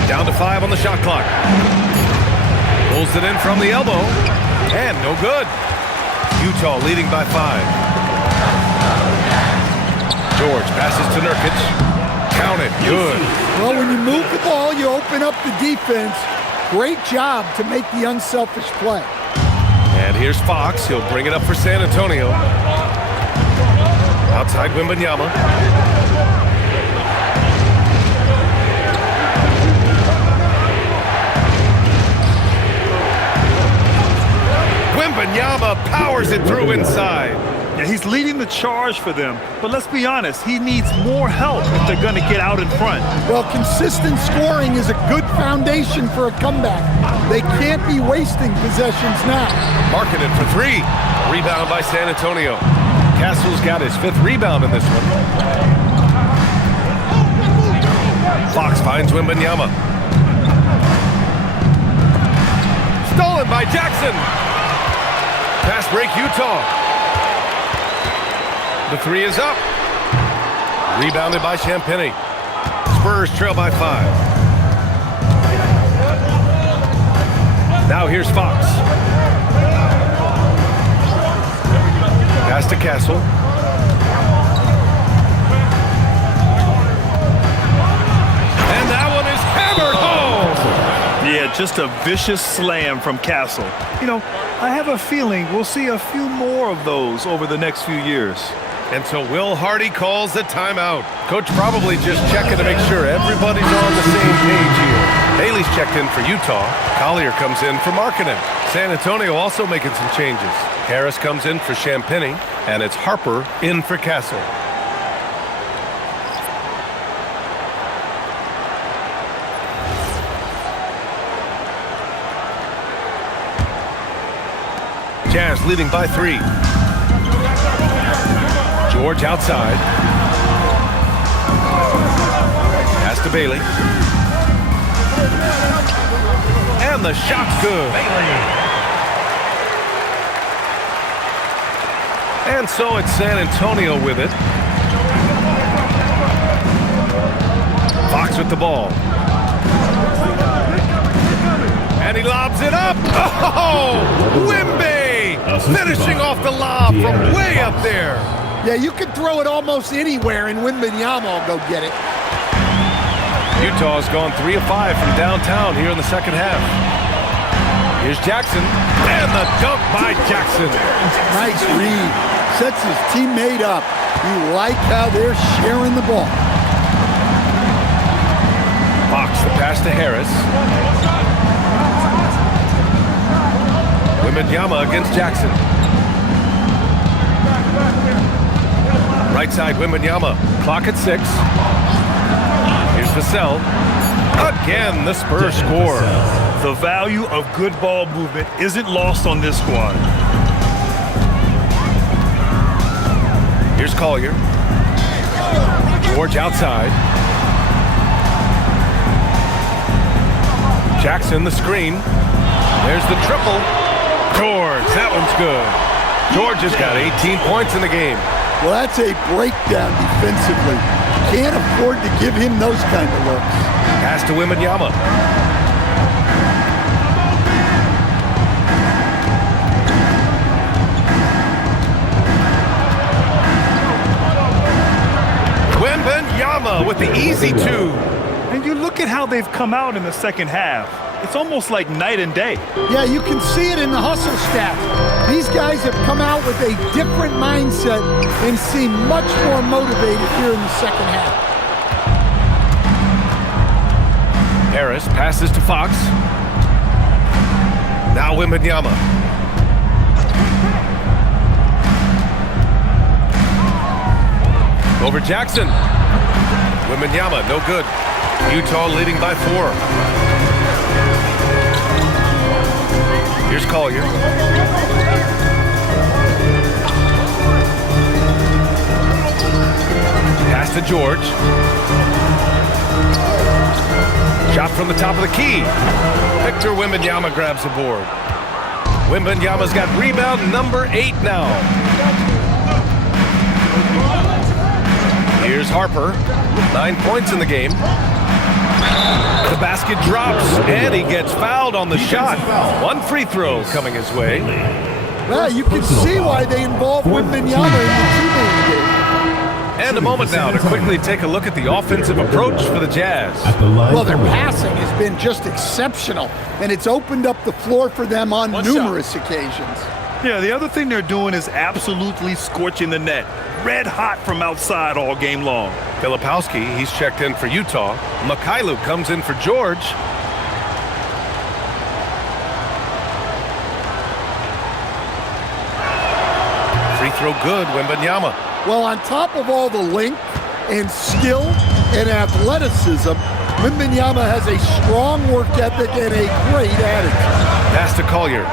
Down to 5 on the shot clock. Pulls it in from the elbow. And no good. Utah leading by 5. George passes to Nurkic. Count it. Good. Well, when you move the ball, you open up the defense. Great job to make the unselfish play. And here's Fox. He'll bring it up for San Antonio. Outside Wembanyama. Wembanyama powers it through inside. Yeah, he's leading the charge for them, but let's be honest, he needs more help if they're going to get out in front. Well, consistent scoring is a good foundation for a comeback. They can't be wasting possessions now. Marketed for 3. Rebound by San Antonio. Castle's got his 5th rebound in this one. Fox finds Wembanyama. Stolen by Jackson. Pass break Utah. The 3 is up. Rebounded by Champagny. Spurs trail by 5. Now here's Fox. Pass to Castle. And that one is hammered home. Yeah, just a vicious slam from Castle. You know, I have a feeling we'll see a few more of those over the next few years. And so Will Hardy calls the timeout. Coach probably just checking to make sure everybody's on the same page here. Haley's checked in for Utah. Collier comes in for Markkanen. San Antonio also making some changes. Harris comes in for Champagny, and it's Harper in for Castle. Jazz leading by 3. George outside. Pass to Bailey. And the shot's good. And so it's San Antonio with it. Fox with the ball. And he lobs it up. Oh! Wimby! Finishing off the lob from way up there. Yeah, you can throw it almost anywhere, and Wembanyama will go get it. Utah's gone 3 of 5 from downtown here in the second half. Here's Jackson, and the dunk by Jackson. Nice read. Sets his teammate up. You like how they're sharing the ball. Fox, the pass to Harris. Wembanyama against Jackson. Right side, Wembanyama. Clock at 6. Here's Vassell. Again, the Spurs score. The value of good ball movement isn't lost on this squad. Here's Collier. George outside. Jackson, the screen. There's the triple. George, that one's good. George has got 18 points in the game. Well, that's a breakdown defensively. Can't afford to give him those kind of looks. Pass to Wembanyama. Wembanyama with the easy 2. And you look at how they've come out in the second half. It's almost like night and day. Yeah, you can see it in the hustle stats. These guys have come out with a different mindset and seem much more motivated here in the second half. Harris passes to Fox. Now Wembanyama. Over Jackson. Wembanyama, no good. Utah leading by 4. Here's Collier. Pass to George. Shot from the top of the key. Victor Wembanyama grabs the board. Wembanyama's got rebound number 8 now. Here's Harper. 9 points in the game. The basket drops, and he gets fouled on the shot. 1 free throw coming his way. Well, you can see why they involved Wembanyama in the two-man game. And a moment now to quickly take a look at the offensive approach for the Jazz. Well, their passing has been just exceptional, and it's opened up the floor for them on numerous occasions. Yeah, the other thing they're doing is absolutely scorching the net. Red hot from outside all game long. Filipowski, he's checked in for Utah. Mikhailuk comes in for George. Free throw good, Wembanyama. Well, on top of all the length and skill and athleticism, Wembanyama has a strong work ethic and a great attitude. Pass to Collier.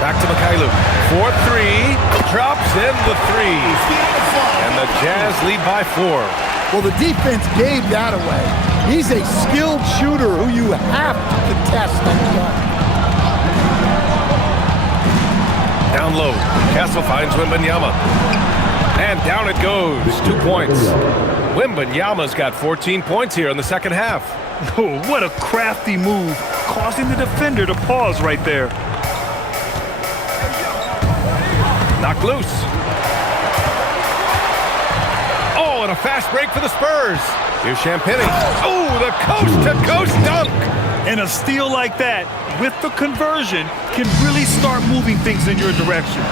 Back to Mikhailuk. 4-3. Drops in the 3. And the Jazz lead by 4. Well, the defense gave that away. He's a skilled shooter who you have to contest and Down low. Castle finds Wembanyama. And down it goes. 2 points. Wembanyama's got 14 points here in the second half. Oh, what a crafty move, causing the defender to pause right there. Knocked loose. Oh, and a fast break for the Spurs. Here's Champagnie. Oh, the coast-to-coast dunk. And a steal like that, with the conversion, can really start moving things in your direction.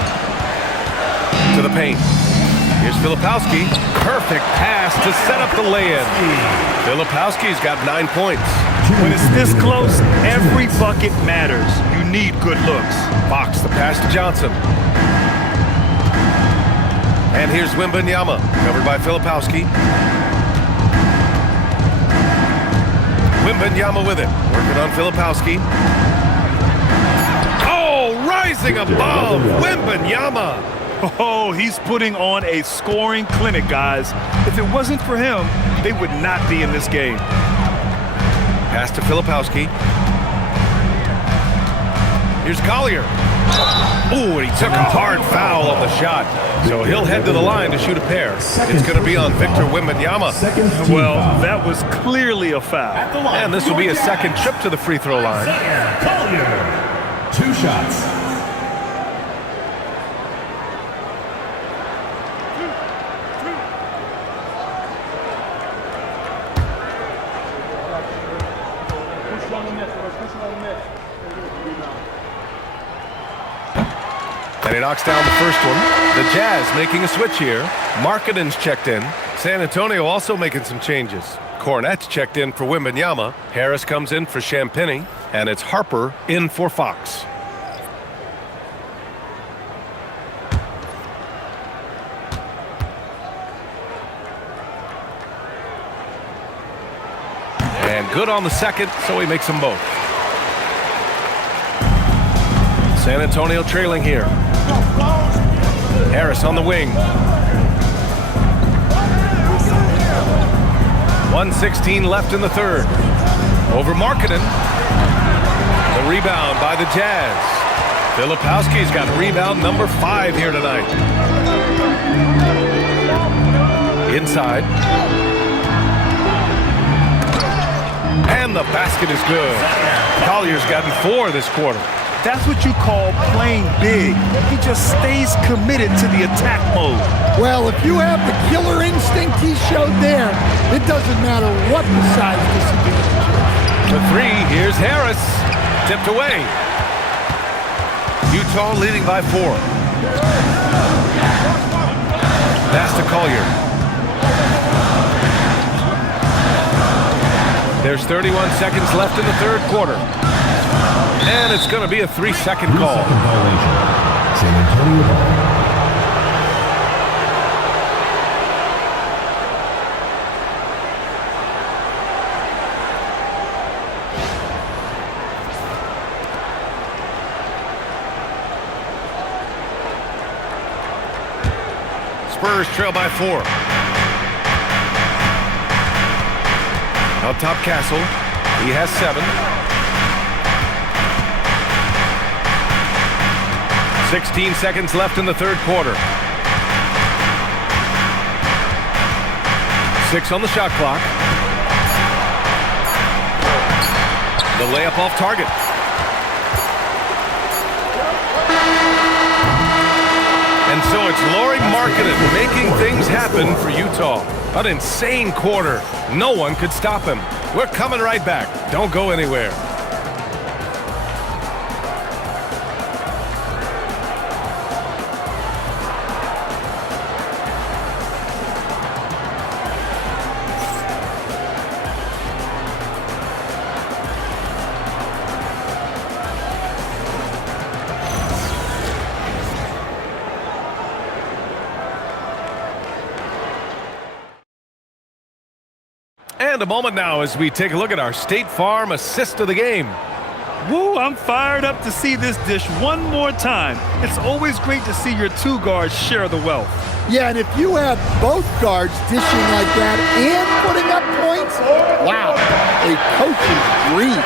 To the paint. Here's Filipowski. Perfect pass to set up the lay-in. Filipowski's got 9 points. When it's this close, every bucket matters. You need good looks. Fox the pass to Johnson. And here's Wembanyama, covered by Filipowski. Wembanyama with it, working on Filipowski. Oh, rising above, Wembanyama. Oh, he's putting on a scoring clinic, guys. If it wasn't for him, they would not be in this game. Pass to Filipowski. Here's Collier. Oh, and he took a hard foul on the shot. So he'll head to the line to shoot a pair. It's going to be on Victor Wembanyama. Well, that was clearly a foul. And this will be his second trip to the free throw line. Collier. 2 shots. And he knocks down the first one. The Jazz making a switch here. Markkanen's checked in. San Antonio also making some changes. Cornette's checked in for Wembanyama. Harris comes in for Champagnie. And it's Harper in for Fox. And good on the second, so he makes them both. San Antonio trailing here. Harris on the wing. 1:16 left in the third. Over Markkanen. The rebound by the Jazz. Filipowski's got rebound number 5 here tonight. Inside. And the basket is good. Collier's gotten 4 this quarter. That's what you call playing big. He just stays committed to the attack mode. Well, if you have the killer instinct he showed there, it doesn't matter what the size disadvantage is. The 3, here's Harris. Tipped away. Utah leading by 4. Pass to Collier. There's 31 seconds left in the third quarter. And it's going to be a 3-second call. 3-second violation. San Antonio ball. Spurs trail by 4. Out top Castle. He has 7. 16 seconds left in the third quarter. 6 on the shot clock. The layup off target. And so it's Lauri Markkanen making things happen for Utah. An insane quarter. No one could stop him. We're coming right back. Don't go anywhere. And a moment now as we take a look at our State Farm assist of the game. Woo, I'm fired up to see this dish one more time. It's always great to see your 2 guards share the wealth. Yeah, and if you have both guards dishing like that and putting up points, wow, a coach's dream.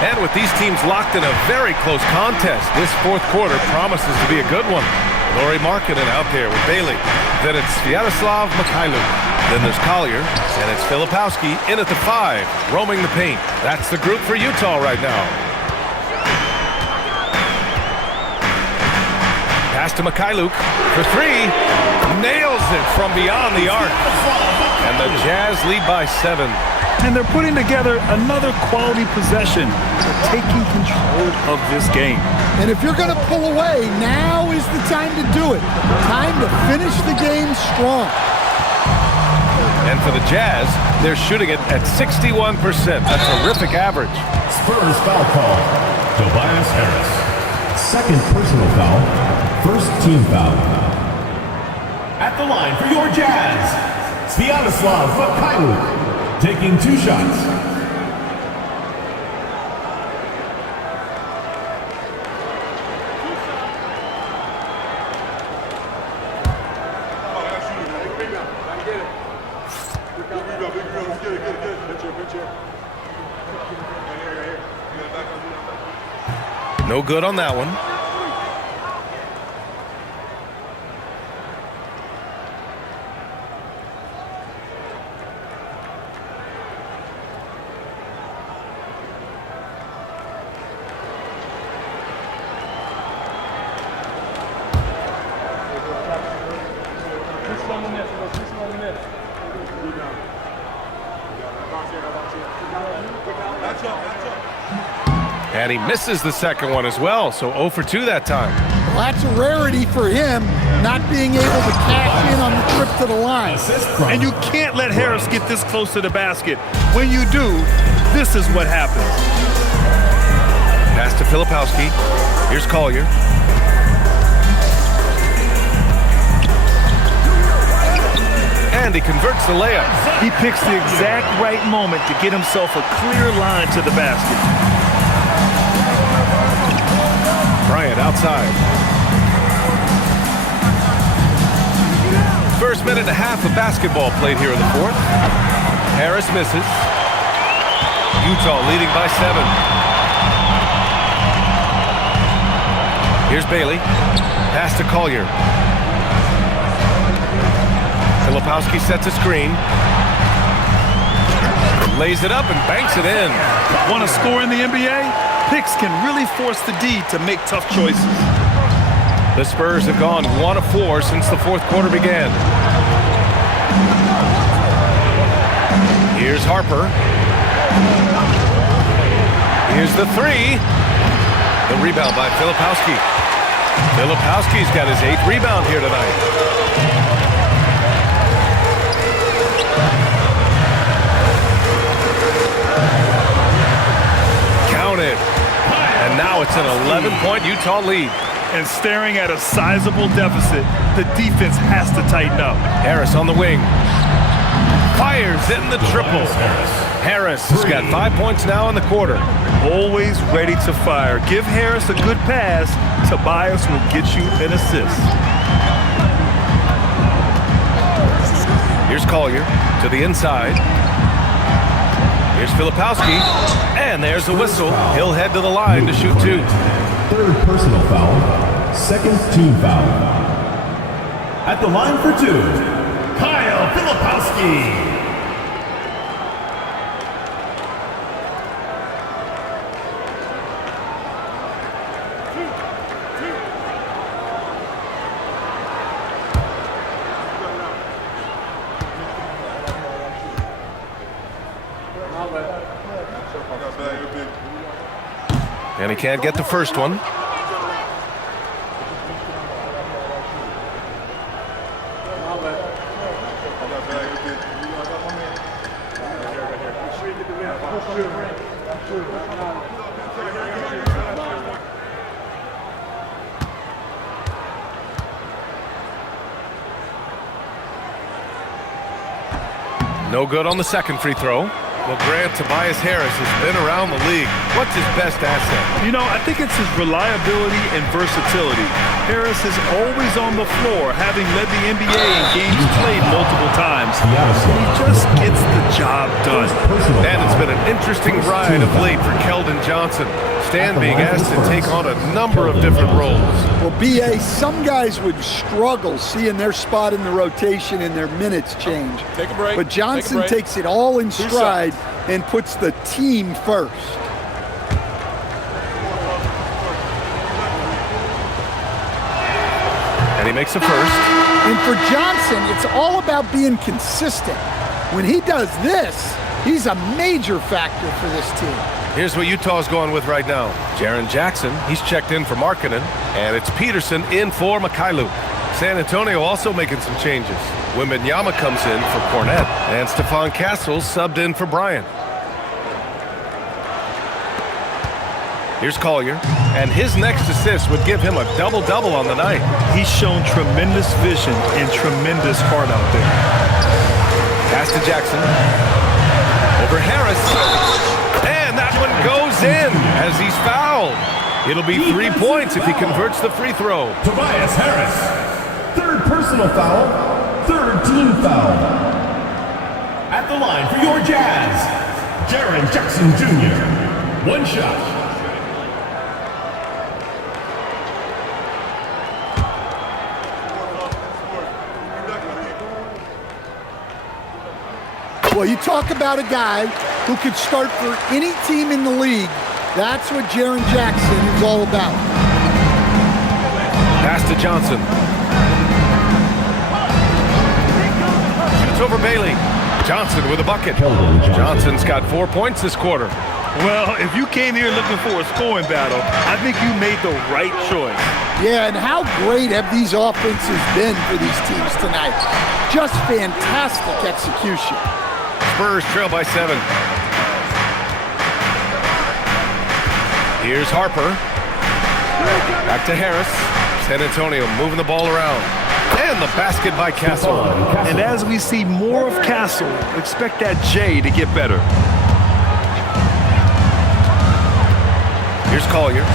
And with these teams locked in a very close contest, this fourth quarter promises to be a good one. Lauri Markkanen out there with Bailey. Then it's Sviatoslav Mikhailuk. Then there's Collier, and it's Filipowski in at the 5, roaming the paint. That's the group for Utah right now. Pass to Mikhailuk for 3. Nails it from beyond the arc. And the Jazz lead by 7. And they're putting together another quality possession. They're taking control of this game. And if you're going to pull away, now is the time to do it. Time to finish the game strong. And for the Jazz, they're shooting it at 61%. That's a terrific average. Spurs foul call. Tobias Harris. Second personal foul. First team foul. At the line for your Jazz, Sviatoslav Mikhailuk. Taking 2 shots. No good on that one. And he misses the second one as well, so 0 for 2 that time. Well, that's a rarity for him, not being able to cash in on the trip to the line. And you can't let Harris get this close to the basket. When you do, this is what happens. Pass to Filipowski. Here's Collier. And he converts the layup. He picks the exact right moment to get himself a clear line to the basket. Bryant outside. First minute and a half of basketball played here in the fourth. Harris misses. Utah leading by 7. Here's Bailey. Pass to Collier. Filipowski sets a screen. Lays it up and banks it in. Want to score in the NBA? Picks can really force the D to make tough choices. The Spurs have gone 1 of 4 since the fourth quarter began. Here's Harper. Here's the 3. The rebound by Filipowski. Filipowski's got his 8th rebound here tonight. Counted. And now it's an 11-point Utah lead. And staring at a sizable deficit, the defense has to tighten up. Harris on the wing. Fires in the triple. Harris has got 5 points now in the quarter. Always ready to fire. Give Harris a good pass. Tobias will get you an assist. Here's Collier to the inside. Here's Filipowski. And there's the whistle. He'll head to the line to shoot 2. Third personal foul. Second team foul. At the line for 2, Kyle Filipowski. And he can't get the first one. No good on the second free throw. Well, Grant, Tobias Harris has been around the league. What's his best asset? You know, I think it's his reliability and versatility. Harris is always on the floor, having led the NBA in games played multiple times. He just gets the job done. And it's been an interesting ride of late for Keldon Johnson. Stan being asked to take on a number of different roles. Well, B.A., some guys would struggle seeing their spot in the rotation and their minutes change. Take a break. But Johnson takes it all in stride and puts the team first. And he makes the first. And for Johnson, it's all about being consistent. When he does this, he's a major factor for this team. Here's what Utah's going with right now. Jaren Jackson, he's checked in for Markkanen, and it's Peterson in for Mikhailu. San Antonio also making some changes. Wembanyama comes in for Cornette, and Stephon Castles subbed in for Bryant. Here's Collier, and his next assist would give him a double-double on the night. He's shown tremendous vision and tremendous heart out there. Pass to Jackson. Over Harris. And that one goes in as he's fouled. It'll be 3 points if he converts the free throw. Tobias Harris, third personal foul, third team foul. At the line for your Jazz, Jaren Jackson Jr. One shot. Well, you talk about a guy who could start for any team in the league. That's what Jaren Jackson is all about. Pass to Johnson. Shoots over Bailey. Johnson with a bucket. Johnson's got 4 points this quarter. Well, if you came here looking for a scoring battle, I think you made the right choice. Yeah, and how great have these offenses been for these teams tonight? Just fantastic execution. Spurs trail by 7. Here's Harper. Back to Harris. San Antonio moving the ball around. And the basket by Castle. And as we see more of Castle, expect that J to get better. Here's Collier.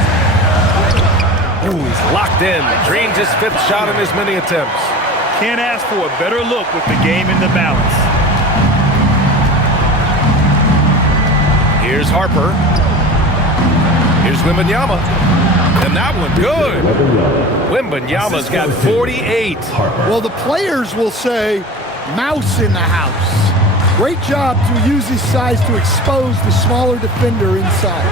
Ooh, he's locked in. Dreams his 5th shot in as many attempts. Can't ask for a better look with the game in the balance. Here's Harper. Here's Wembanyama. And that one good. Wembanyama's got 48. Well, the players will say, mouse in the house. Great job to use his size to expose the smaller defender inside.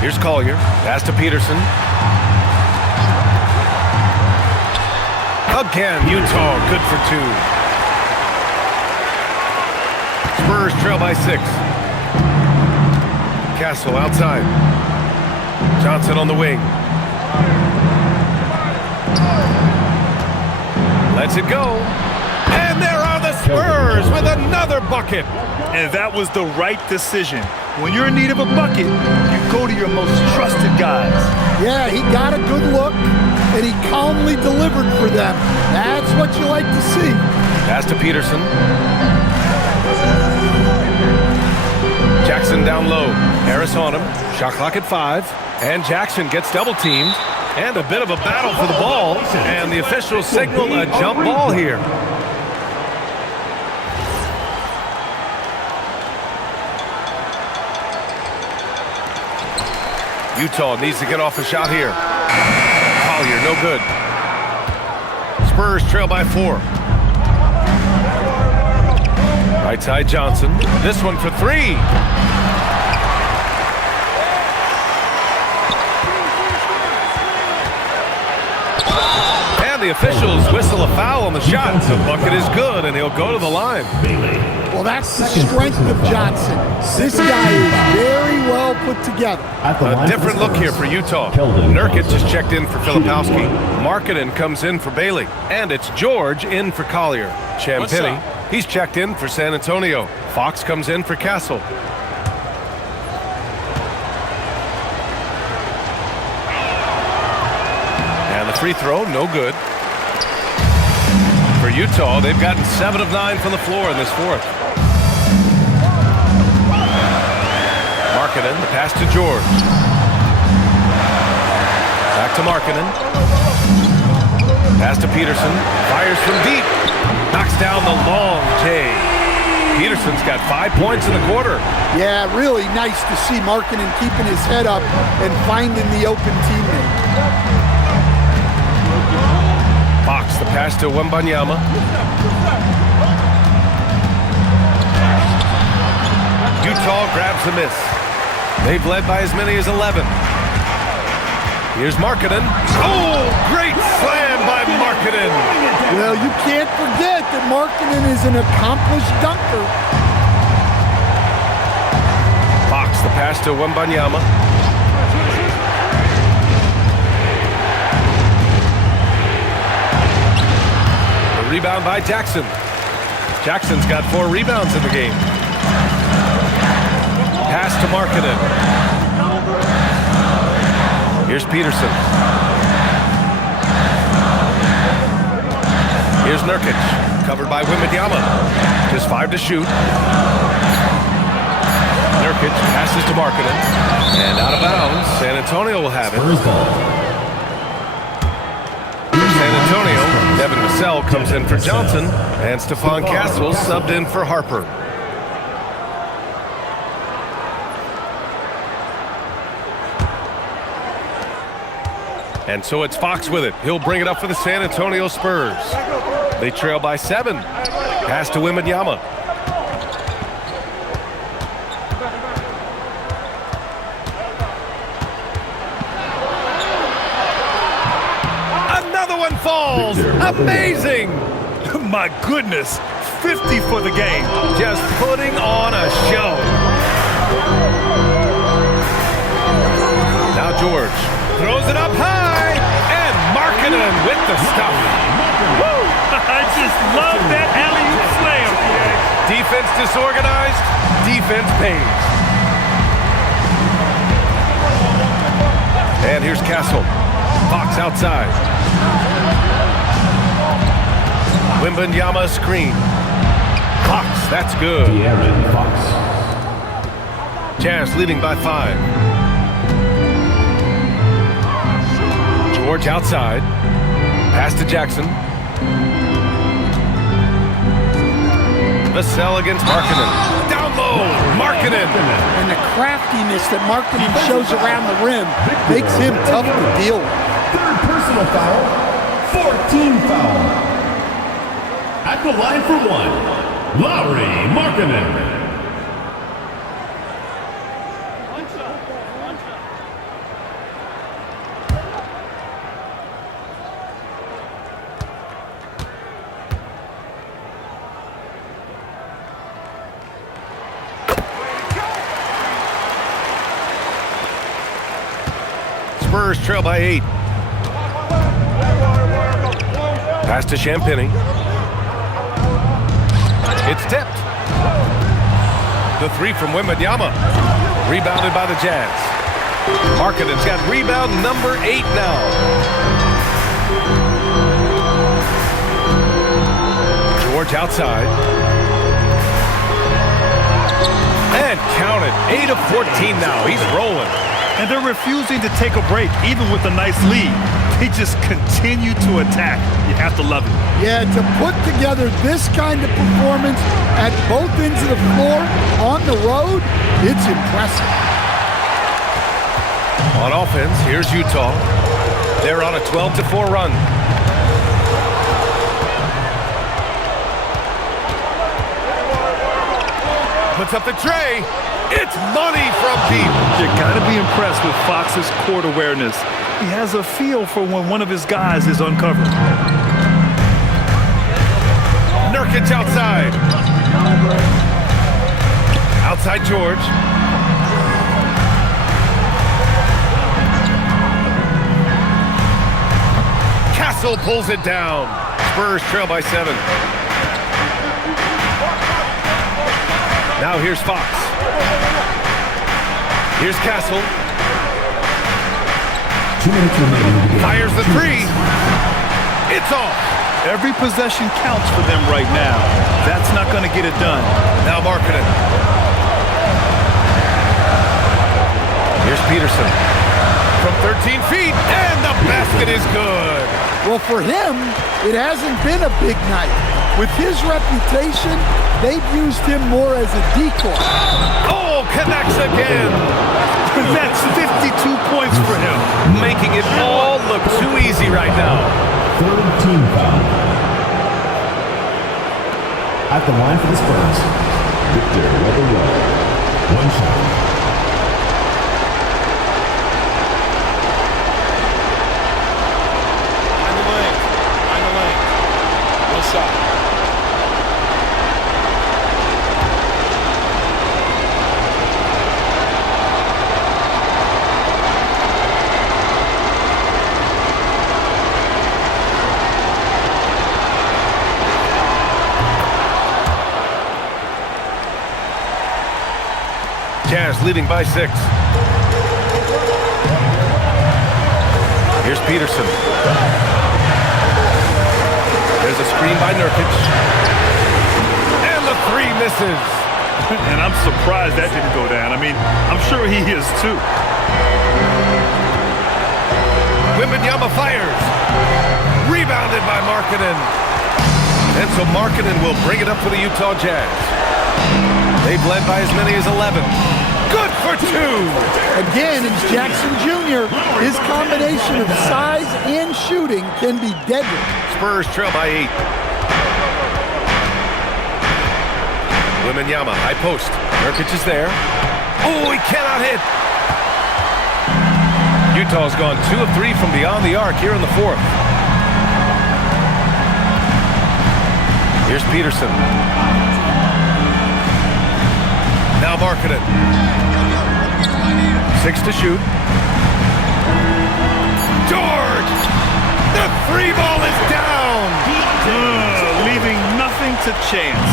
Here's Collier. Pass to Peterson. Again, Utah good for 2. Spurs trail by 6. Castle outside. Johnson on the wing. Lets it go. And there are the Spurs with another bucket. And that was the right decision. When you're in need of a bucket, you go to your most trusted guys. Yeah, he got a good look, and he calmly delivered for them. That's what you like to see. Pass to Peterson. Jackson down low. Harris on him. Shot clock at 5. And Jackson gets double teamed. And a bit of a battle for the ball. And the officials signal a jump ball here. Utah needs to get off a shot here. Collier, no good. Spurs trail by 4. Right side Johnson. This one for 3. And the officials whistle a foul on the shot. The bucket is good, and he'll go to the line. Well, that's the strength of Johnson. This guy is very well put together. A different look here for Utah. Nurkic just checked in for Filipowski. Markkanen comes in for Bailey. And it's George in for Collier. Champagny, he's checked in for San Antonio. Fox comes in for Castle. And the free throw, no good. For For Utah, they've gotten 7 of 9 from the floor in this fourth. Markkanen, the pass to George. Back to Markkanen. Pass to Peterson. Fires from deep. Knocks down the long J. Peterson's got 5 points in the quarter. Yeah, really nice to see Markkanen keeping his head up and finding the open teammate. Fox, the pass to Wembanyama. Utah grabs the miss. They've led by as many as 11. Here's Markkanen. Oh, great slam by Markkanen. Well, you can't forget that Markkanen is an accomplished dunker. Fox, the pass to Wembanyama. The rebound by Jackson. Jackson's got 4 rebounds in the game. Pass to Markkanen. Here's Peterson. Here's Nurkic, covered by Wembanyama. Just 5 to shoot. Nurkic passes to Markkanen. And out of bounds, San Antonio will have it. Spurs ball. San Antonio, Devin Vassell comes in for Johnson, and Stephon Castle subbed in for Harper. And so it's Fox with it. He'll bring it up for the San Antonio Spurs. They trail by 7. Pass to Wembanyama. Another one falls. Amazing. My goodness, 50 for the game. Just putting on a show. Now George throws it up high, and Markkanen with the stuff. Woo! I just love that alley-oop slam. Defense disorganized, defense pays. And here's Castle. Fox outside. Wembanyama screen. Fox, that's good. De'Aaron Fox. Jazz leading by 5. George outside. Pass to Jackson. Vassell against Markkanen. Down low, Markkanen. And the craftiness that Markkanen shows around the rim makes him tough to deal with. 3rd personal foul. 14 foul. At the line for 1, Lowry Markkanen. Spurs trail by 8. Pass to Champagny. It's tipped. The 3 from Wembanyama. Rebounded by the Jazz. Markkanen's got rebound number 8 now. George outside. And counted. 8 of 14 now. He's rolling. And they're refusing to take a break, even with a nice lead. They just continue to attack. You have to love it. Yeah, to put together this kind of performance at both ends of the floor on the road, it's impressive. On offense, here's Utah. They're on a 12-4 run. Puts up the tray. It's money from deep. You got to be impressed with Fox's court awareness. He has a feel for when one of his guys is uncovered. Nurkic outside. Outside George. Castle pulls it down. Spurs trail by 7. Now here's Fox. Here's Castle. 2 minutes remaining. Fires the 3. It's off. Every possession counts for them right now. That's not going to get it done. Now Markkanen. Here's Peterson. From 13 feet, and the basket is good. Well, for him, it hasn't been a big night. With his reputation, they've used him more as a decoy. Oh, connects again. That's 52 points for him. Making it all look too easy right now. Third team foul. At the line for the Spurs, Victor Wembanyama. One shot. Jazz leading by 6. Here's Peterson. There's a screen by Nurkic. And the 3 misses. And I'm surprised that didn't go down. I mean, I'm sure he is too. Wembanyama fires. Rebounded by Markkanen. And so Markkanen will bring it up for the Utah Jazz. They've led by as many as 11. Good for 2. Again, it's Jackson Jr. His combination of size and shooting can be deadly. Spurs trail by 8. Wembanyama, high post. Nurkic is there. Oh, he cannot hit. Utah's gone 2 of 3 from beyond the arc here in the 4th. Here's Peterson. Now Markkanen. 6 to shoot. George! The 3 ball is down! Leaving nothing to chance.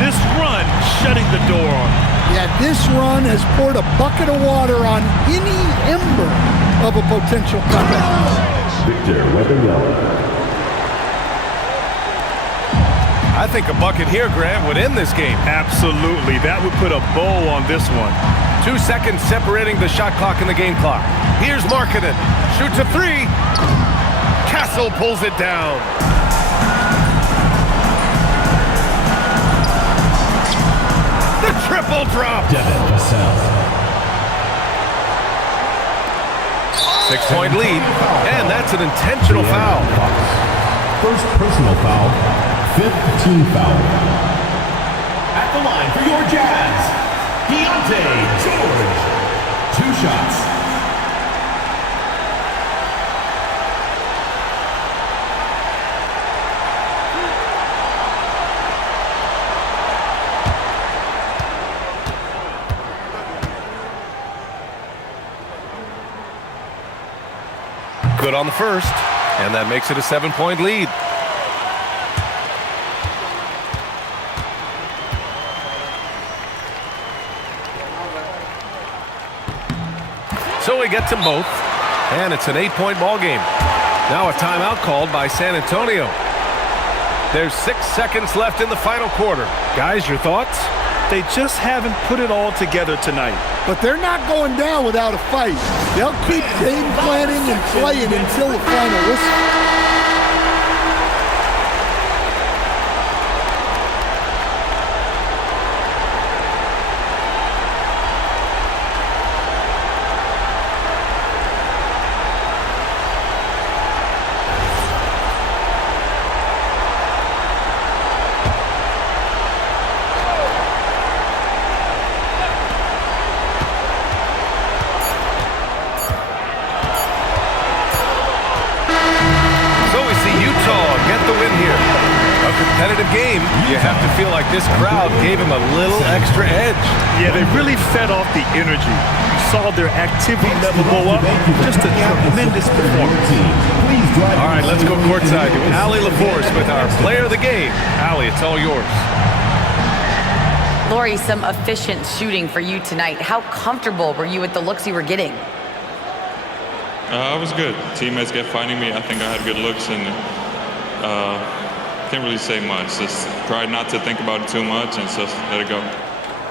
This run shutting the door on him. Yeah, this run has poured a bucket of water on any ember of a potential comeback. Victor Wembanyama. I think a bucket here, Grant, would end this game. Absolutely. That would put a bow on this one. 2 seconds separating the shot clock and the game clock. Here's Markkanen. Shoots a 3. Castle pulls it down. The triple drop. Devin Vassell. 6-point lead, and that's an intentional foul. First personal foul, 5th team foul. At the line for your Jazz, Deontay George. 2 shots. Good on the first, and that makes it a 7-point lead. So he gets them both, and it's an 8-point ball game. Now a timeout called by San Antonio. There's 6 seconds left in the final quarter. Guys, your thoughts? They just haven't put it all together tonight. But they're not going down without a fight. They'll keep game planning and playing until the final whistle. Competitive game, you have to feel like this crowd gave him a little extra edge. Yeah, they really fed off the energy. You saw their activity level go up. Just a tremendous performance. All right, let's go courtside to Allie LaForce with our player of the game. Allie, it's all yours. Lori, some efficient shooting for you tonight. How comfortable were you with the looks you were getting? I was good. Teammates kept finding me. I think I had good looks, and Can't really say much. Just try not to think about it too much and just let it go.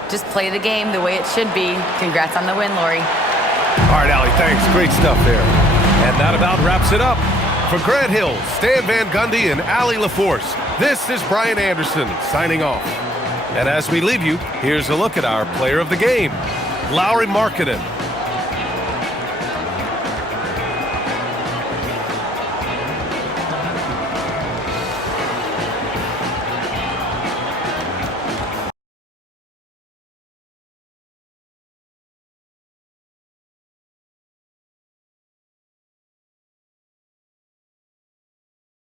Just play the game the way it should be. Congrats on the win, Laurie. All right, Allie, thanks. Great stuff there. And that about wraps it up. For Grant Hill, Stan Van Gundy, and Allie LaForce, this is Brian Anderson signing off. And as we leave you, here's a look at our player of the game, Lauri Markkanen.